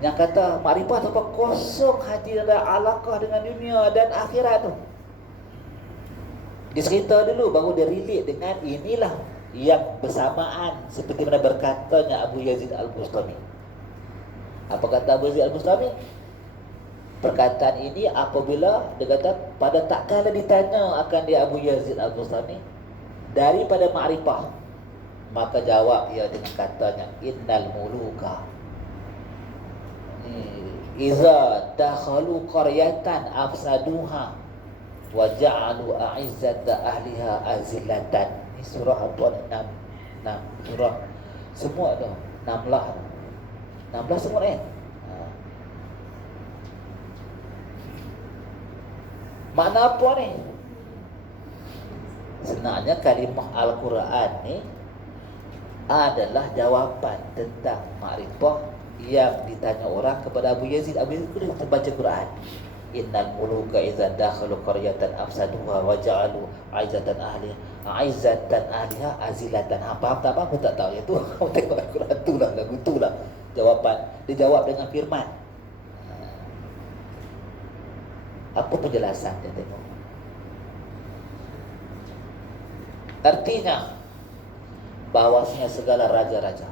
Yang kata makrifah tu apa? Kosong hati dan alaqah dengan dunia dan akhirat tu. Dia cerita dulu baru dia relate dengan inilah yang bersamaan seperti mana berkatanya Abu Yazid Al-Bustami. Apa kata Abu Yazid Al-Bustami? Perkataan ini apabila dia kata pada tak kala ditanya akan dia Abu Yazid Al-Bustami, daripada ma'rifah. Maka jawab ia dengan katanya, innal muluka iza dakhalu qaryatan afsaduha wa ja'alu a'izzata ahliha azillatan. Ini surah apa ni? 6 surah. Semua tu 16 semua kan? Makna apa ni? Sebenarnya kalimah Al-Quran ni adalah jawapan tentang makrifah yang ditanya orang kepada Abu Yazid. Abu Yazid itu terbaca Quran. Innal muluka idza dakhalu qaryatan afsaduha wa ja'alu aizatan ahliha azilatan. Faham tak apa? Aku tak tahu. Itu kamu tengok Al-Quran tu lah, lagu tu lah. Jawapan. Dia jawab dengan firman. Apa penjelasan dia tengok? Artinya bahwasanya segala raja-raja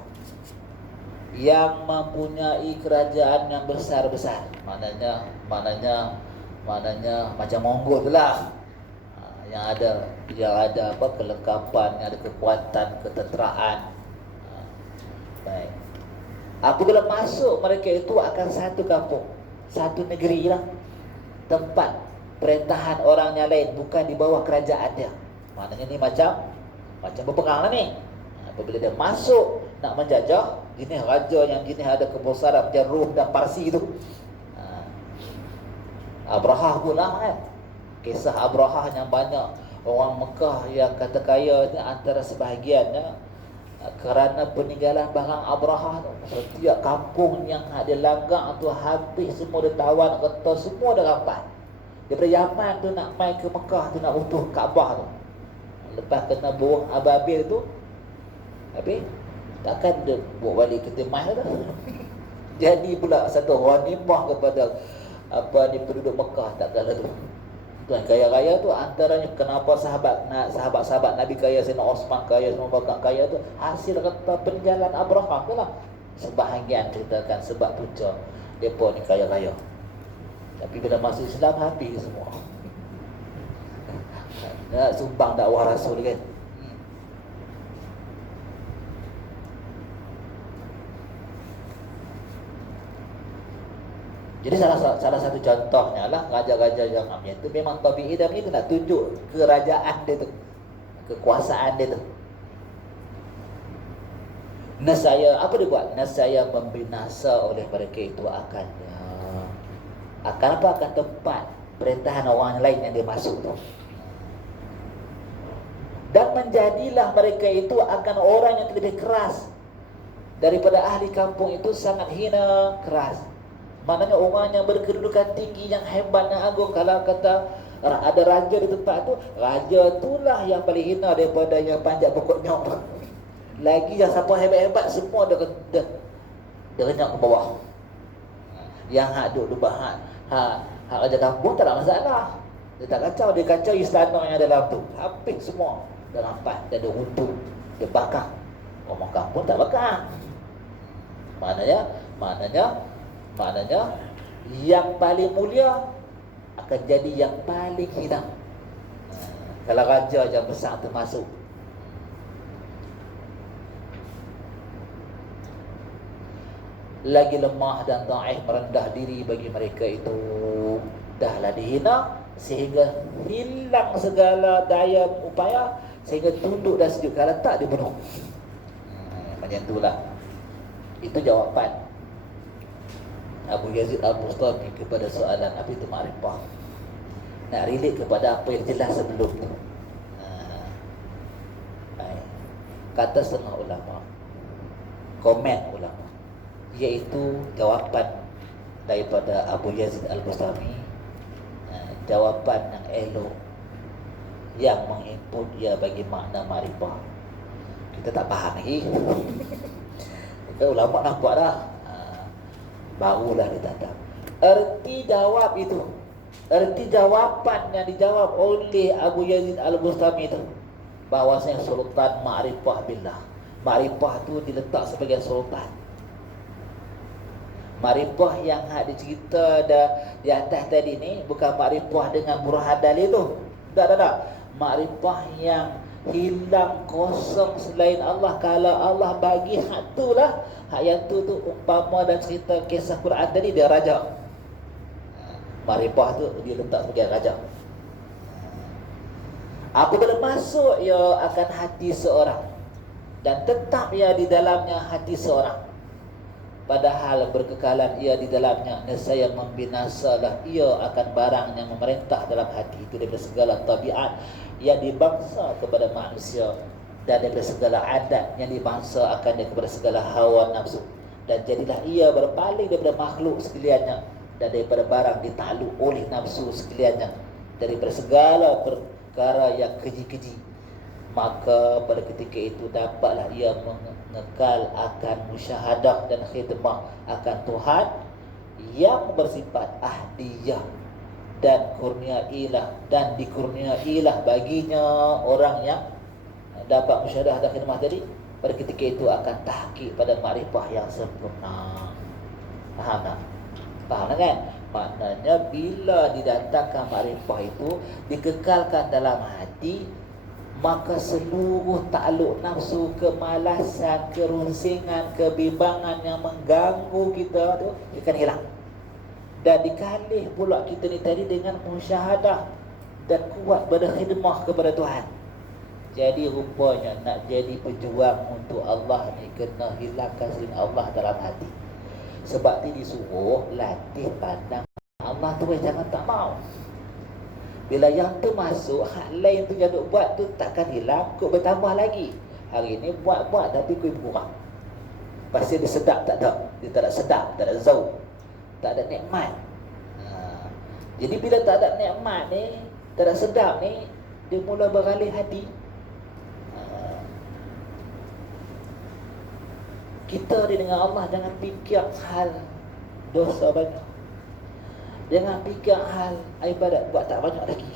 yang mempunyai kerajaan yang besar-besar, maknanya macam Mongol lah, yang ada apa, kelengkapan, yang ada kekuatan, ketenteraan. Baik. Apabila masuk mereka itu akan satu kampung, satu negeri lah, tempat perintahan orangnya lain, bukan di bawah kerajaan dia. Maknanya ni macam berperang lah ni. Apabila dia masuk nak menjajah, jenis raja yang jenis ada kebesaran macam Rom dan Parsi tu. Abrahah pula kan. Kisah Abrahah yang banyak orang Mekah yang kata kaya ni, antara sebahagiannya kerana peninggalan barang Abrahah tu. Setiap kampung yang dia langgar tu habis semua, dia tawan, kata semua dah rampai. Daripada Yaman tu nak mai ke Mekah tu, nak utuh Kaabah tu, lepas kena burung ababil tu, habis takkan dia buat balik ke Timah dah. Jadi pula satu ghanimah kepada penduduk Mekah tak kala tu. Tuan kaya-kaya tu antaranya kenapa sahabat-sahabat Nabi kaya, Sayyidina Osman kaya, semua bakal kaya tu hasil kata peninggalan Abraham tu lah. Sebahagian ceritakan sebab punca depa ni kaya-kaya. Tapi bila masuk Islam habis semua. Nak sumbang dakwah Rasul kan. Jadi salah satu contohnya lah raja-raja yang itu memang tabi'i dan itu nak tunjuk kerajaan dia tu, kekuasaan dia tu. Nasaya, apa dia buat? Nasaya membinasa oleh mereka itu akan apa? Akan tempat perintahan orang lain yang dia masuk tu. Dan menjadilah mereka itu akan orang yang lebih keras daripada ahli kampung itu, sangat hina, keras. Maknanya orang yang berkedudukan tinggi, yang hebat, yang agung. Kalau kata ada raja di tempat tu, raja itulah yang paling hina daripada yang panjat pokok nyok. Lagi yang siapa hebat-hebat semua dia renyap ke bawah. Yang hak duduk hak raja kampung tak ada masalah. Dia tak kacau, dia kacau istana yang dalam tu. Habis semua. Dia rampas, dia ada runtuh, dia bakar. Orang kampung tak bakar. Maknanya yang paling mulia akan jadi yang paling hina. Kalau raja yang besar termasuk. Lagi lemah dan dhaif, merendah diri bagi mereka itu dahlah dihina, sehingga hilang segala daya upaya, sehingga tunduk dan sujud. Kalau tak, dia bunuh. Macam itulah. Itu jawapan Abu Yazid Al-Bustami kepada soalan apa itu makrifah. Nak relate kepada apa yang jelas sebelum tu. Kata setengah ulama, komen ulama, iaitu jawapan daripada Abu Yazid Al-Bustami, jawapan yang elok, yang menginput ia bagi makna makrifah. Kita tak faham lagi. Kita ulama nampak dah, barulah dia datang. Erti jawab itu, erti jawapan yang dijawab oleh Abu Yazid Al-Bustami itu, bahawasanya sultan ma'rifah billah. Ma'rifah tu diletak sebagai sultan. Ma'rifah yang dicerita di atas tadi ni bukan ma'rifah dengan burhan dalil tu. Tak. Ma'rifah yang hilang kosong selain Allah. Kalau Allah bagi hak tu lah, hak yang tu umpama dan cerita kisah Quran tadi, dia raja. Marifah tu dia letak sebagai raja. Apabila masuk ia akan hati seorang dan tetap ia di dalamnya hati seorang, padahal berkekalan ia di dalamnya, nescaya membinasalah ia akan barang yang memerintah dalam hati itu daripada segala tabiat yang dibangsa kepada manusia dan daripada segala adat yang dibangsa akannya kepada segala hawa nafsu, dan jadilah ia berpaling daripada makhluk sekaliannya dan daripada barang ditakluk oleh nafsu sekaliannya, daripada segala perkara yang keji-keji. Maka pada ketika itu dapatlah ia mengekal akan musyahadah dan khidmah akan Tuhan yang bersifat ahdiyah dan kurniailah, dan dikurniailah baginya orang yang dapat musyahadah dan khidmah tadi. Pada ketika itu akan tahqiq pada makrifah yang sempurna. Faham tak? Faham kan? Maknanya bila didatangkan makrifah itu, dikekalkan dalam hati, maka seluruh takluk nafsu, kemalasan, kerunsingan, kebimbangan yang mengganggu kita tu akan hilang. Dan dikalih pula kita ni tadi dengan musyahadah dan kuat berkhidmah kepada Tuhan. Jadi rupanya nak jadi pejuang untuk Allah ni kena hilangkan selain Allah dalam hati. Sebab tu disuruh latih pandang Allah tu, jangan tak mau. Bila yang tu masuk, hak lain tu yang duk buat tu takkan hilang, kau bertambah lagi. Hari ni buat-buat tapi kau kurang. Pasti dia sedap tak ada. Dia tak ada sedap, tak ada zauq, tak ada nikmat. Jadi bila tak ada nikmat ni, tak ada sedap ni, dia mula beralih hati. Kita ni dengan Allah jangan fikir hal dosa banyak, jangan fikir hal ibadat buat tak banyak lagi.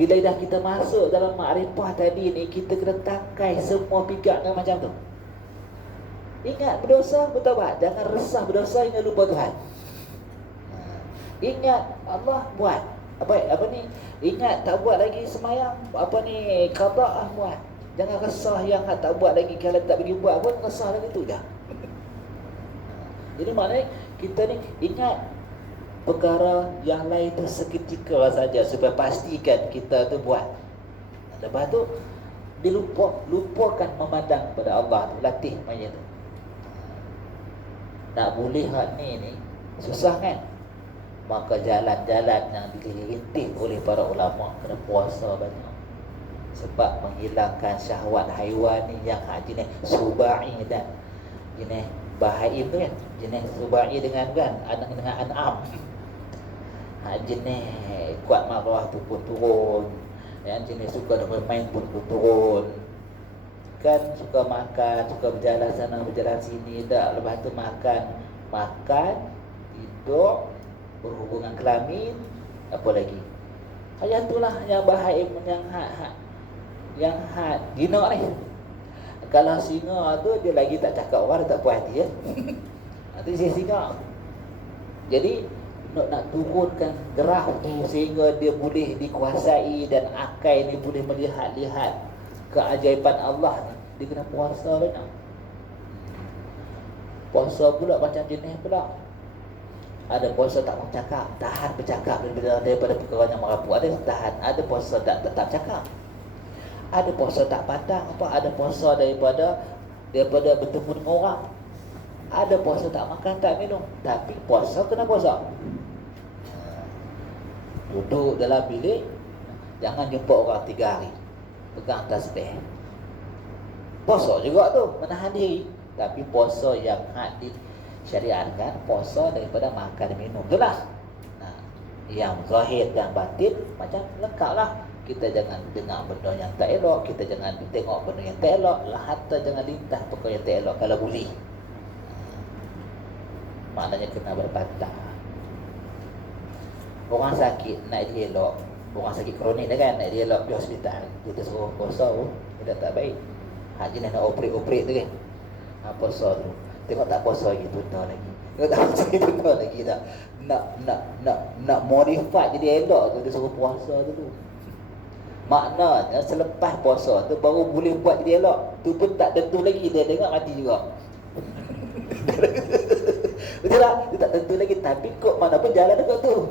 Bila dah kita masuk dalam makrifah tadi ni, kita kena tangkai semua fikiran macam tu. Ingat berdosa, bertaubat. Jangan resah berdosa hingga lupa Tuhan. Ingat Allah, buat apa ni, ingat tak buat lagi semayang, apa ni, qada, buat. Jangan resah yang tak buat lagi. Kalau tak pergi buat pun resah lagi tu dah. Jadi maknanya kita ni ingat perkara yang lain tu seketika saja supaya pastikan kita tu buat. Lepas tu lupakan memandang kepada Allah tu, latih macam tu. Nak boleh hak ni susah kan? Maka jalan-jalan yang dilintih oleh para ulama kena puasa banyak. Sebab menghilangkan syahwat haywani yang jenis subai dan jenis bahaim tu kan. Jenis subai dengan kan, dengan an'am. Jenis kuat marah tu pun turun. Yang jenis suka bermain pun turun. Kan suka makan, suka berjalan sana, berjalan sini. Tak, lepas tu makan, tidur, berhubungan kelamin, apa lagi. Yang itulah yang bahaim, yang gina ni. Kalau singa tu dia lagi tak cakap orang, dia tak puas hati ya. Itu singa. Jadi nak turunkan gerah tu sehingga dia boleh dikuasai dan akal ni boleh melihat-lihat keajaiban Allah ni, dia kena puasa banyak. Puasa pula macam jenis pula. Ada puasa tak mau cakap, tahan bercakap daripada perkara yang merapu. Ada tahan, ada puasa tak tetap cakap. Ada puasa tak pandang apa, ada puasa daripada bertemu dengan orang. Ada puasa tak makan, tak minum. Tapi puasa kena puasa. Duduk dalam bilik, jangan jumpa orang 3 hari, pegang tasbih. Puasa juga tu, menahan diri. Tapi puasa yang disyariatkan, puasa daripada makan dan minum. Itulah. Yang zahir dan batin macam lengkap lah. Kita jangan dengar benda yang tak elok, kita jangan tengok benda yang tak elok, hatta jangan lintas perkara yang tak elok kalau boleh. Maknanya kena berpatah. Orang sakit nak dielok, orang sakit kronik dah kan, nak dielok di hospital, kita suruh puasa pun dia tak baik. Jenis nak operate tu kan, puasa tu. Tengok tak puasa lagi, tunda lagi. Tengok tak puasa lagi, tunda lagi dah. Nak modify jadi elok tu, dia suruh puasa tu. Maknanya selepas puasa tu baru boleh buat dialog. Tu pun tak tentu lagi, dia dengar mati juga. Betul tak? Dia tak tentu lagi. Tapi kok mana pun jalan dekat tu.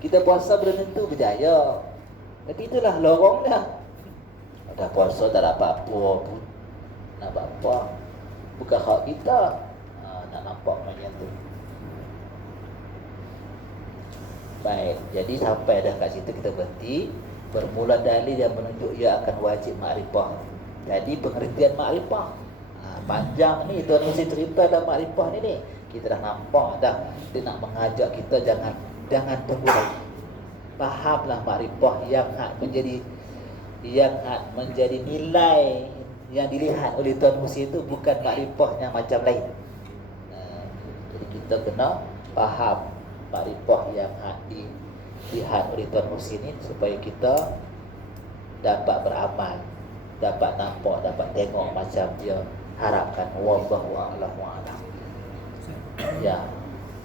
Kita puasa belum tentu berjaya. Tapi itulah lorongnya. Dah puasa tak dapat apa pun. Nak buat apa? Bukan hak kita. Nak nampak macam tu. Baik, jadi sampai dah kat situ kita berhenti. Bermula dalil yang menunjuk ia akan wajib makrifah. Jadi pengertian makrifah panjang ni, Tuan mesti cerita dalam makrifah ni. Kita dah nampak dah. Dia nak mengajak kita jangan tunggu lagi. Fahamlah makrifah yang menjadi nilai yang dilihat oleh Tuan Musi itu bukan makrifah yang macam lain. Jadi kita kena faham makrifah yang dilihat oleh Tuan Musi ini supaya kita dapat beramal, dapat nampak, dapat tengok macam dia harapkan. Wallahu a'lam wa a'lam. Ya.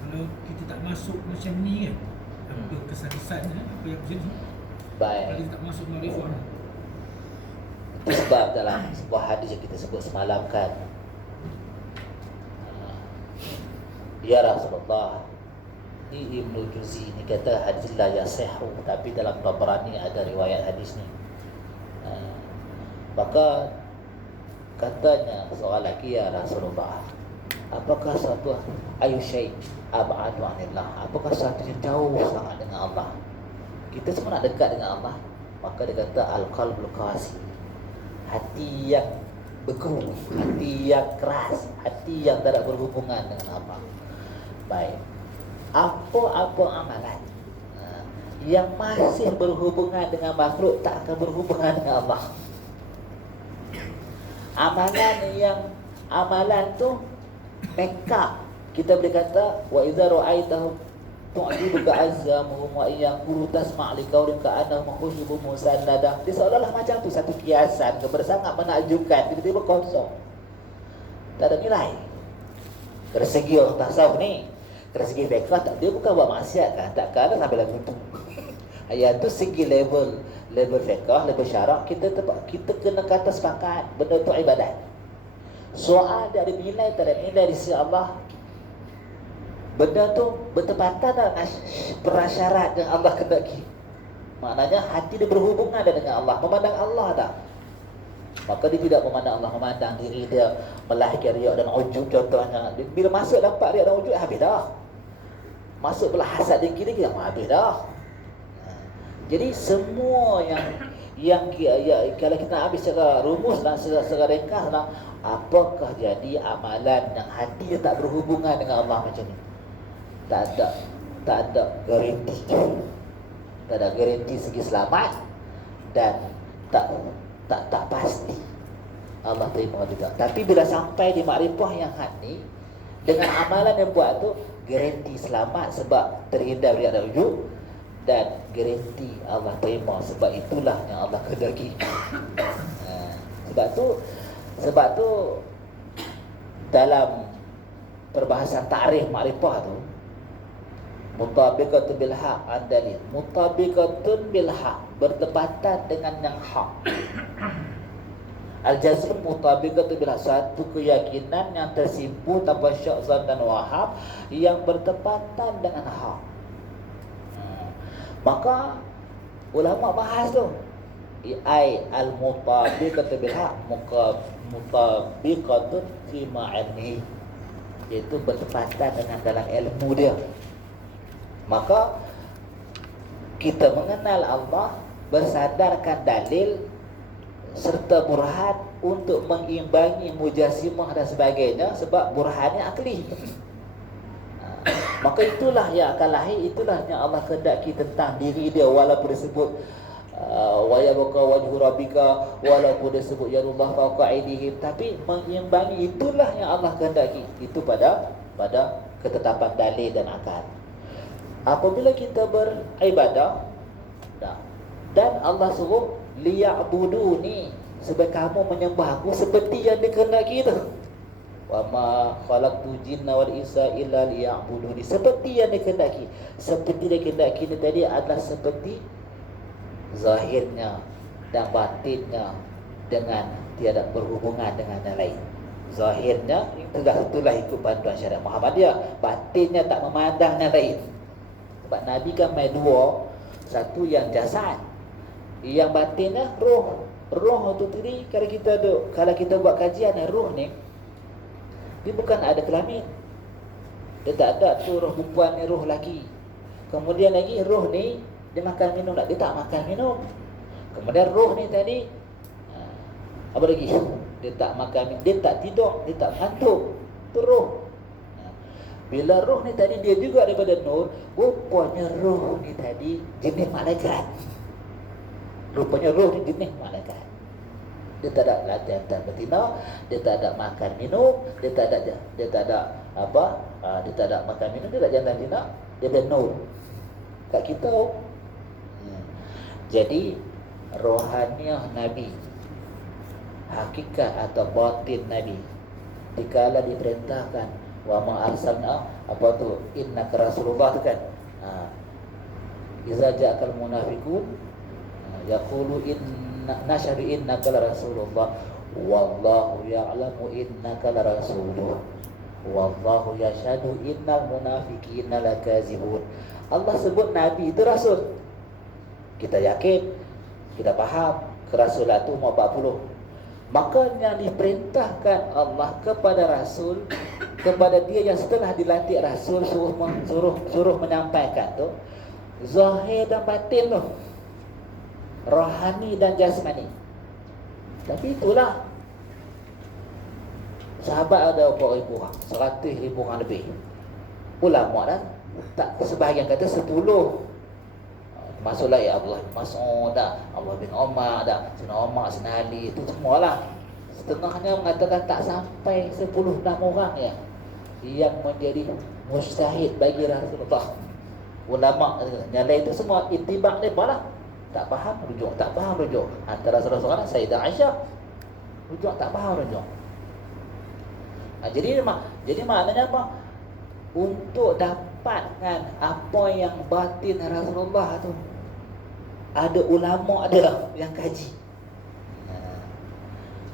Kalau kita tak masuk macam ni kan, apa kesan-kesannya, apa yang jadi? Baik. Kalau kita tak masuk makrifah. Itu sebab dalam sebuah hadis yang kita sebut semalam kan, ya Rasulullah, ni Ibnu Juzi ni kata hadis la yasihu, tapi dalam Tabrani ada riwayat hadis ni. Maka katanya seorang lelaki, ya Rasulullah, apakah satu ayu syai' ab'adu anillah, apakah satu yang jauh sangat dengan Allah? Kita semua nak dekat dengan Allah. Maka dia kata al-qalbul qasi, hati yang beku, hati yang keras, hati yang tak ada berhubungan dengan Allah. Baik, apa-apa amalan yang masih berhubungan dengan makhluk tak akan berhubungan dengan Allah. Amalan tu makeup. Kita boleh kata wa idza ra'aitahum tu'jibuka azzamuhum wa iyaqulu tasma' liqaulin ka'annahum khushubun musannadah. Dia seolah-olah macam tu, satu kiasan sangat menakjubkan, tiba-tiba kosong, tak ada nilai. Dari segi orang tasawuf ni, dari segi fiqh tak, dia bukan buat maksiat kan, tak kala sampai lagu tu. Ayat tu segi level fiqh, level syarak, kita kena kata sepakat benda tu ibadat. Soal dia ada nilai, tak ada nilai di sisi Allah, benda tu bertepatan dengan prasyarat yang Allah kehendaki. Maknanya hati dia berhubungan dengan Allah, memandang Allah dah. Maka dia tidak memandang Allah, memandang diri dia, melahirkan riak dan ujub contohnya. Bila masuk dapat riak dan ujub, habis dah. Masuk pula hasad dengki dia, habis dah. Jadi semua yang kalau kita ambil secara rumus dan secara ringkas, apakah jadi amalan yang hati dia tak berhubungan dengan Allah macam ni? Tak ada garanti. Tak ada garanti segi selamat, dan tak pasti Allah terima juga. Tapi bila sampai di makrifah yang had ni, dengan amalan yang buat tu, garanti selamat sebab terhindar riak dan ujub, dan garanti Allah terima sebab itulah yang Allah kehendaki. Sebab tu dalam perbahasan ta'rif makrifah tu, mutabiqatun bil haq ad-dalil. Mutabiqatun bil haq, bertepatan dengan yang hak. Al-jazm mutabiqatun bil haq, satu keyakinan yang tersimpul tanpa syak, zan dan waham, yang bertepatan dengan hak. Maka ulama bahas tu, ai al-mutabiqatun bil haq, mutabiqatun fi ma'ani, iaitu bertepatan dengan dalam ilmu dia. Maka kita mengenal Allah bersadarkan dalil serta burhan untuk mengimbangi mujassimah dan sebagainya, sebab burhannya akli. Maka itulah yang akan lahir, itulah yang Allah kehendaki tentang diri dia, walaupun disebut wa yabqa wajhu rabbika, walaupun disebut yarullah fawqa aydihim, tapi mengimbangi itulah yang Allah kehendaki. Itu pada ketetapan dalil dan akal. Apabila kita beribadah, dan Allah suruh liya'buduni, sebab kamu menyembah aku seperti yang dikehendaki itu. Wa ma khalaqtu jinna wal insa illa liya'buduni, seperti yang dikehendaki. Seperti yang dikehendaki ini tadi adalah seperti zahirnya dan batinnya dengan tiada berhubungan dengan yang lain. Zahirnya itulah ikut panduan syariat Muhammadiyah, batinnya tak memandang yang lain. Sebab Nabi kan main dua, satu yang jasad, yang batinnya roh. Roh tu tadi kalau kita buat kajian roh ni, dia bukan ada kelamin. Dia tak ada tu roh perempuan ni roh lelaki. Kemudian lagi roh ni dia makan minum tak? Dia tak makan minum. Kemudian roh ni tadi apa lagi? Dia tak makan minum, dia tak tidur, dia tak mengantuk. Tu roh. Bila roh ni tadi dia juga daripada nur, rupanya roh ni tadi jenis malaikat. Rupanya roh ni jenis malaikat. Dia tak ada latihan tak betina, dia tak ada makan minum, dia tak ada dia tak ada makan minum, dia tak jantan betina, dia nur. Kat kita. Jadi rohaniah Nabi, hakikat atau batin Nabi, dikala diperintahkan wa ma arsalna apa tu innaka rasulullah tu kan. Iza ja'akal munafiqun yaqulu inna nashhadu innaka la rasulullah wallahu ya'lamu innaka la rasuluh wallahu yashhadu innal munafiqina lakazibun. Allah sebut Nabi itu rasul. Kita yakin, kita faham kerasulan itu 40. Maka yang diperintahkan Allah kepada rasul, kepada dia yang setelah dilantik rasul, suruh menyampaikan tu zahir dan batin tu, rohani dan jasmani. Tapi itulah sahabat ada berapa ribu orang, 100,000 orang lebih. Ulama dah tak sebahagian kata 10. Masuklah ya Abdullah bin Mas'ud dah, Abdullah bin Umar dah, Sayyidina Umar, Sayyidina Ali, itu semualah. Setengahnya mengatakan tak sampai 10-6 orang ya yang menjadi mujtahid bagi Rasulullah. Ulama yang lain itu semua itibak mereka lah. Tak faham rujuk, tak faham rujuk. Antara saudara-saudara Sayyidah Aisyah, rujuk tak faham rujuk. Jadi maknanya apa? Untuk dapatkan apa yang batin Rasulullah tu, ada ulama ada yang kaji.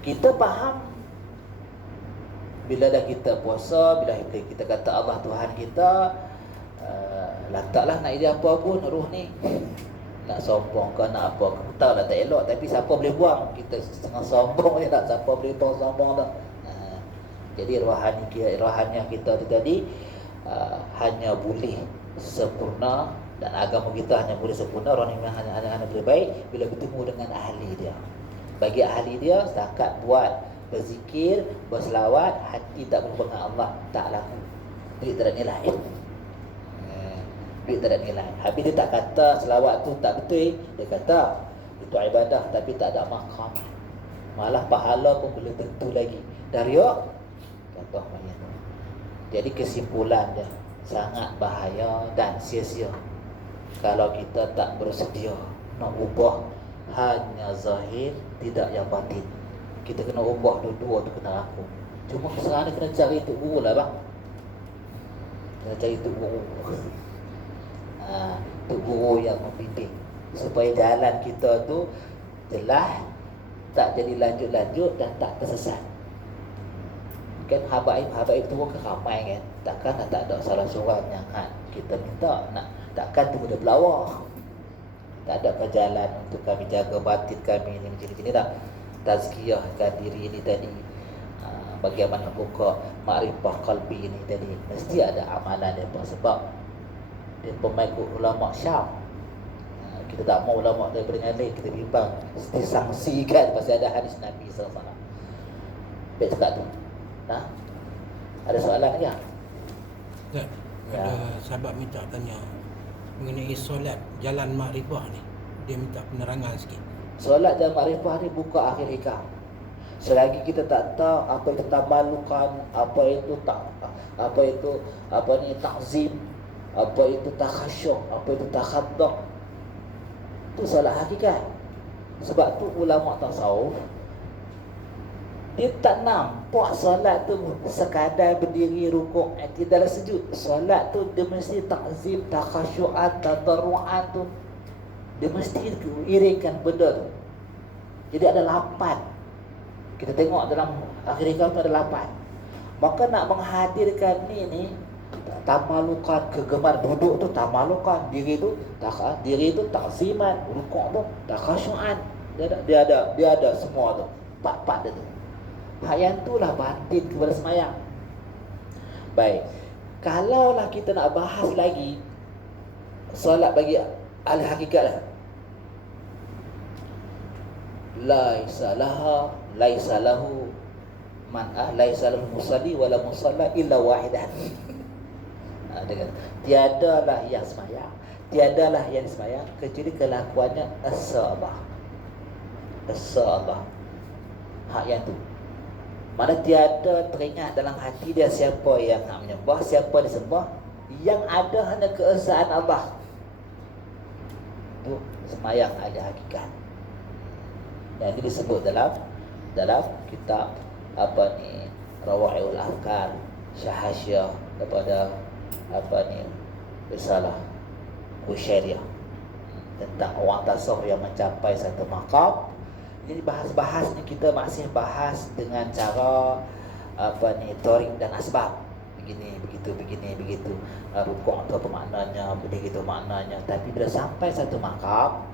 Kita faham bila dah kita puasa, bila kita kata Allah Tuhan kita, letaklah nak jadi apa pun roh ni. Nak sombong ke nak apa ke, tahu lah tak elok, tapi siapa boleh buang? Kita setengah sombong je tak, siapa boleh buang sombong tak. Jadi rohaniah kita tu tadi hanya boleh sempurna, dan agama kita hanya boleh sempurna, rohaniah hanya boleh baik bila bertemu dengan ahli dia. Bagi ahli dia setakat buat berzikir, berselawat, hati tak berhubung dengan Allah, tak laku, duit tak ada nilai. Duit tak ada nilai. Habis dia tak kata selawat tu tak betul, dia kata itu ibadah tapi tak ada maqam, malah pahala pun belum tentu lagi. Dari contoh macam tu. Jadi kesimpulan dia sangat bahaya dan sia-sia kalau kita tak bersedia nak ubah hanya zahir, tidak yang batin. Kita kena ubah dua-dua tu kena aku. Cuma sekarang kena cari tuk guru lah bang. Kena cari tuk guru. Tuk guru yang membimbing supaya jalan kita tu jelas, tak jadi lanjut-lanjut dan tak tersesat. Kan habaib tu kan ramai kan. Takkan tak ada salah seorang yang kita minta nak, takkan tu mudah berlawa. Tak ada jalan untuk kami jaga batin kami ni macam-macam dah. Tazkiyahkan diri ni tadi, bagaimana buka makrifah qalbi ni tadi, mesti ada amalan dia. Sebab dia pemikut ulama Syam. Kita tak mau ulama daripada yang lain kita bimbang, mesti sangsikan pasal ada hadis Nabi SAW. Baik cakap tu. Ada soalan lagi? Tak. Ada sahabat minta tanya mengenai solat jalan makrifah ni. Dia minta penerangan sikit. Solat jalan makrifah ni buka akhir hikam. Selagi kita tak tahu apa itu tabalukan, apa itu takzim, apa itu takhasyuk, apa itu takhadduq, itu solat hakikat. Sebab tu ulama tasawuf dia tak nampak solat tu sekadar berdiri, rukuk, i'tidal, sujud. Solat tu dia mesti takzim, takhasyu'an, tadarru'an tu. dia mesti iringkan benda tu. Jadi ada 8. Kita tengok dalam akhir-akhir tu ada 8. Maka nak menghadirkan ni tamalukan, kegemar duduk tu tamalukan, diri tu takziman, rukuk tu takhasyuan. Dia ada semua tu. Part-part dia tu. Hak yang tu lah batin kepada semayang. Baik. Kalaulah kita nak bahas lagi solat bagi ahli hakikat lah. Laisa lahu laisa lahu musalli wala musalla illa wahidan. Tiadalah yang sembahyang, tiadalah yang sembahyang kecuali kelakuannya as-salah. Hak yang tu. Mana tiada teringat dalam hati dia siapa yang nak menyembah, siapa disembah, yang ada hanya keesaan Allah. Tu sembahyang ahli hakikat. Yang ini disebut dalam kitab Rawaiul Afkar, Syahasyiah daripada risalah Qushairiyah tentang orang tasawuf yang mencapai satu maqam. Jadi bahas ni kita masih bahas dengan cara tarik dan asbab. Begini, begitu. Rukuk tu apa maknanya, begitu maknanya. Tapi bila sampai satu maqam,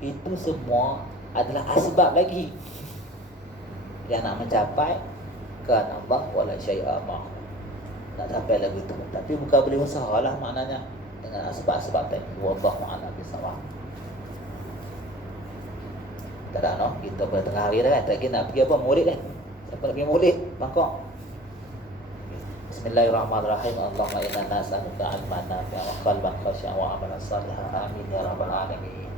itu semua adalah asbab lagi yang nak mencapai kan Allah wala syai'a ma. Nak sampai lagu itu. Tapi bukan boleh usahalah maknanya dengan asbab-asbab tadi. Wallahu a'lam bissawab. Tak ada no, kita pada tengah hari dah kan. Tak kira nak pergi apa maulid kan. Siapa nak pergi maulid? Bangkok. Bismillahirrahmanirrahim. Allahumma inna nas'aluka ilman nafi'an wa qalban khashi'an wa amalan salihan. Amin ya rabbal alamin.